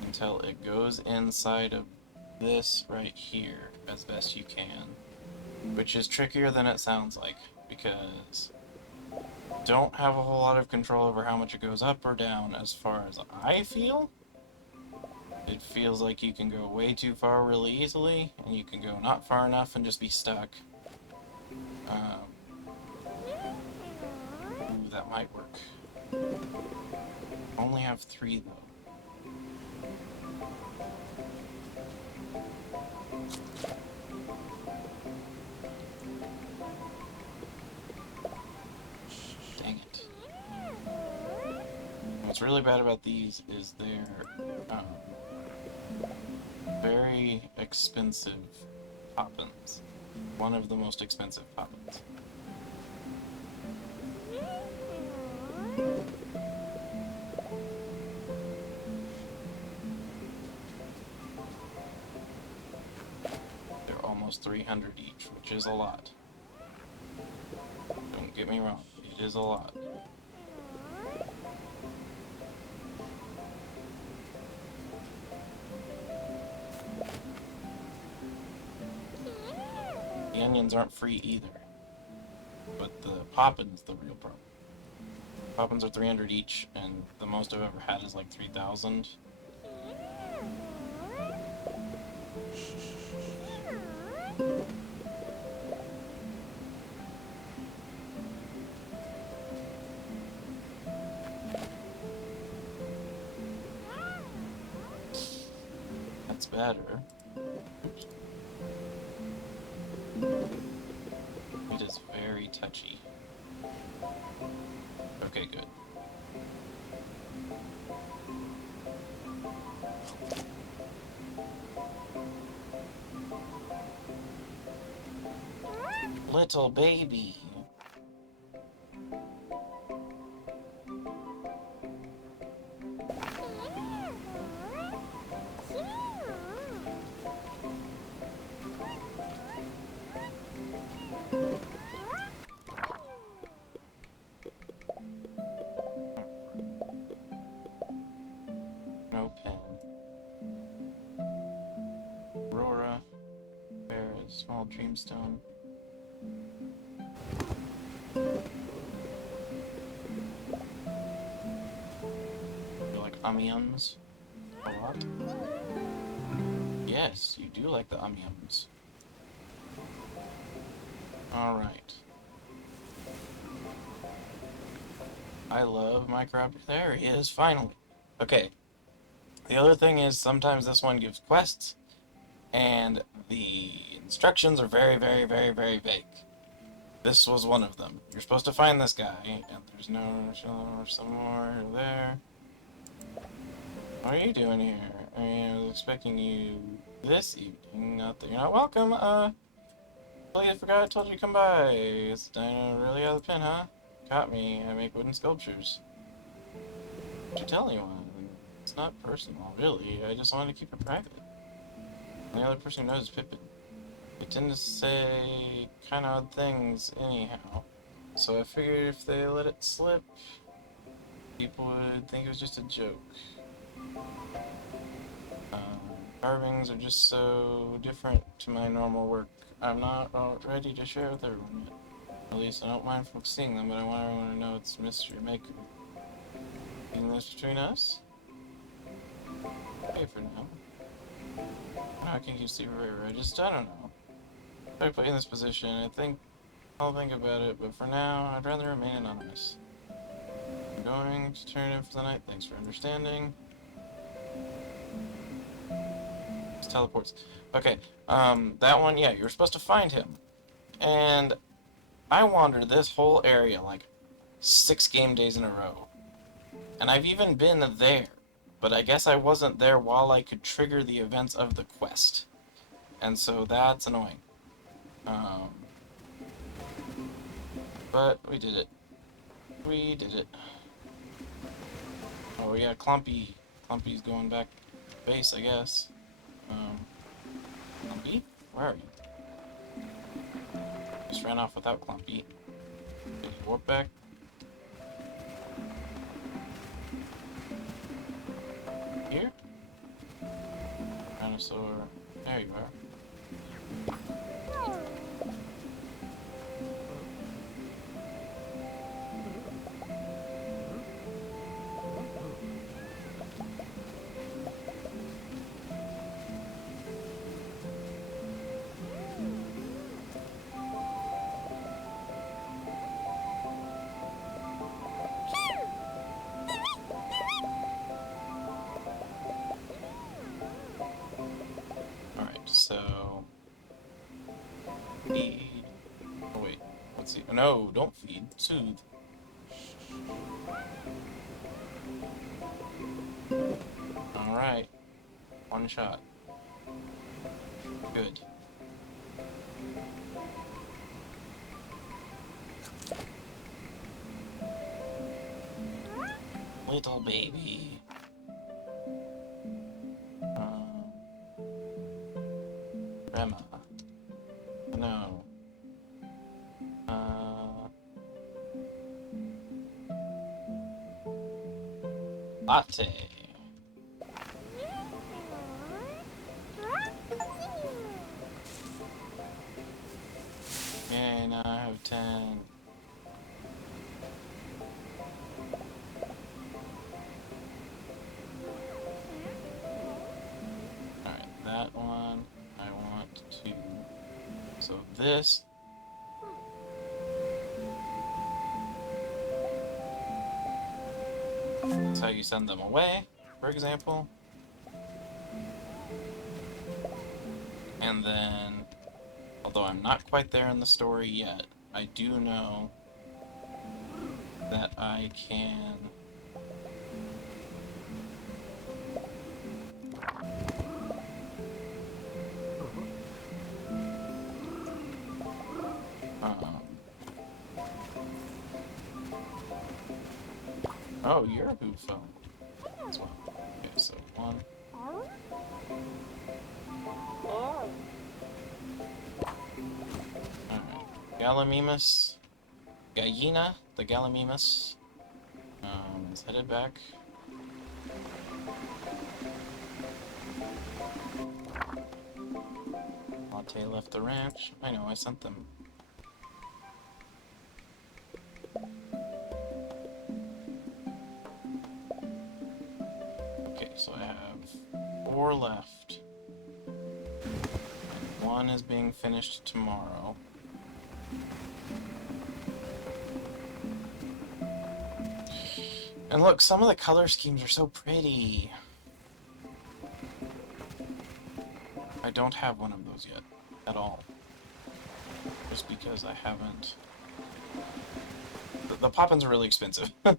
until it goes inside of this right here as best you can, which is trickier than it sounds like, because don't have a whole lot of control over how much it goes up or down as far as I feel. It feels like you can go way too far really easily, and you can go not far enough and just be stuck. Ooh, that might work. Only have 3 though. Dang it. What's really bad about these is they're very expensive poppins. One of the most expensive poppins. They're almost 300 each, which is a lot. Don't get me wrong, it is a lot. The onions aren't free either, but the poppin's the real problem. Poppins are 300 each, and the most I've ever had is like 3,000. That's better. It is very touchy. Okay, good. Little baby. No pen. Aurora. Bear, a small dreamstone. You like onions a lot? Yes, you do like the onions. Alright. I love my crop. There he is, finally. Okay. The other thing is sometimes this one gives quests, and the instructions are very, very, very, very vague. This was one of them. You're supposed to find this guy, and there's no somewhere there. What are you doing here? I was expecting you this evening. Not that you're not welcome. Totally forgot I told you to come by. Is Dino really out of the pen, huh? Caught me. I make wooden sculptures. Did you tell anyone? It's not personal, really. I just wanted to keep it private. And the other person who knows is Pippin. They tend to say kind of odd things anyhow. So I figured if they let it slip, people would think it was just a joke. Carvings are just so different to my normal work. I'm not ready to share with everyone yet. At least I don't mind folks seeing them, but I want everyone to know it's Mystery Maker. Keeping this between us? Okay for now. I can use the rare. I don't know. If I put you in this position, I'll think about it, but for now, I'd rather remain anonymous. I'm going to turn in for the night. Thanks for understanding. It's teleports. Okay, that one, yeah, you're supposed to find him. And I wandered this whole area like 6 game days in a row. And I've even been there. But I guess I wasn't there while I could trigger the events of the quest. And so that's annoying. But we did it. We did it. Oh yeah, Clumpy. Clumpy's going back to base, I guess. Clumpy? Where are you? Just ran off without Clumpy. Did he warp back? Here? Dinosaur. There you are. Alright, so... Feed... Oh wait, let's see. No, don't feed. Soothe. Alright. One shot. Good. Little baby. Grandma. No. Latte. Yay, now I have 10. Alright, that one I want to... So this... That's how you send them away, for example. And then, although I'm not quite there in the story yet, I do know that I can... Oh, you're who fell as well. Okay, so one. Alright. Gallimimus. Gallina, the Gallimimus, is headed back. Latte left the ranch. I know, I sent them. Okay, so I have 4 left. And 1 is being finished tomorrow. And look, some of the color schemes are so pretty. I don't have one of those yet, at all. Just because I haven't... The Poppins are really expensive. In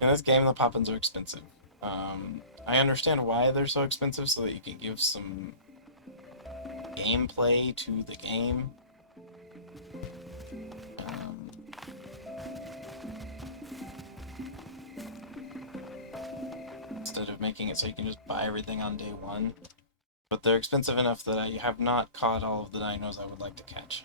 this game, the Poppins are expensive. I understand why they're so expensive, so that you can give some gameplay to the game. Instead of making it so you can just buy everything on day 1. But they're expensive enough that I have not caught all of the dinos I would like to catch.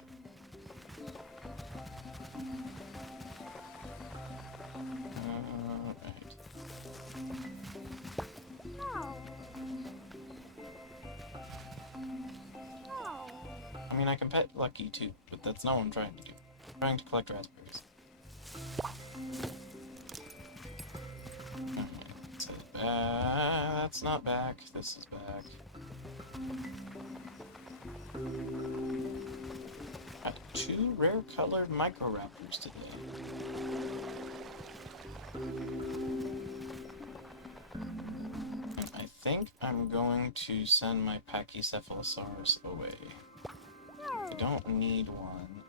I mean, I can pet Lucky too, but that's not what I'm trying to do. I'm trying to collect raspberries. That's not back. This is back. Got 2 rare colored Microraptors today. And I think I'm going to send my Pachycephalosaurus away. I don't need one.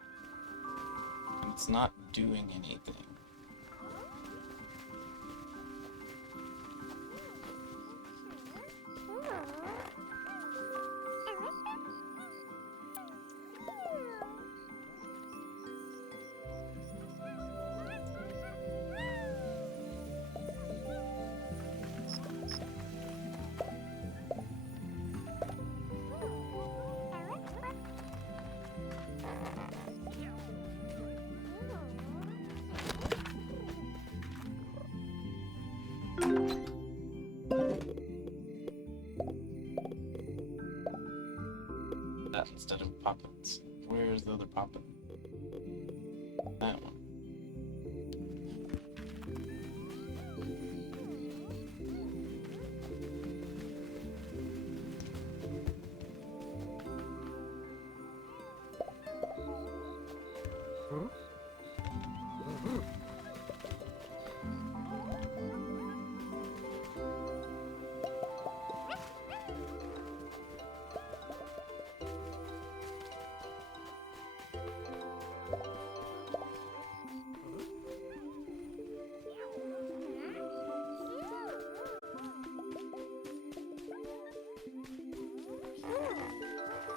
And it's not doing anything. that instead of poppets. Where's the other poppet? That one. Huh?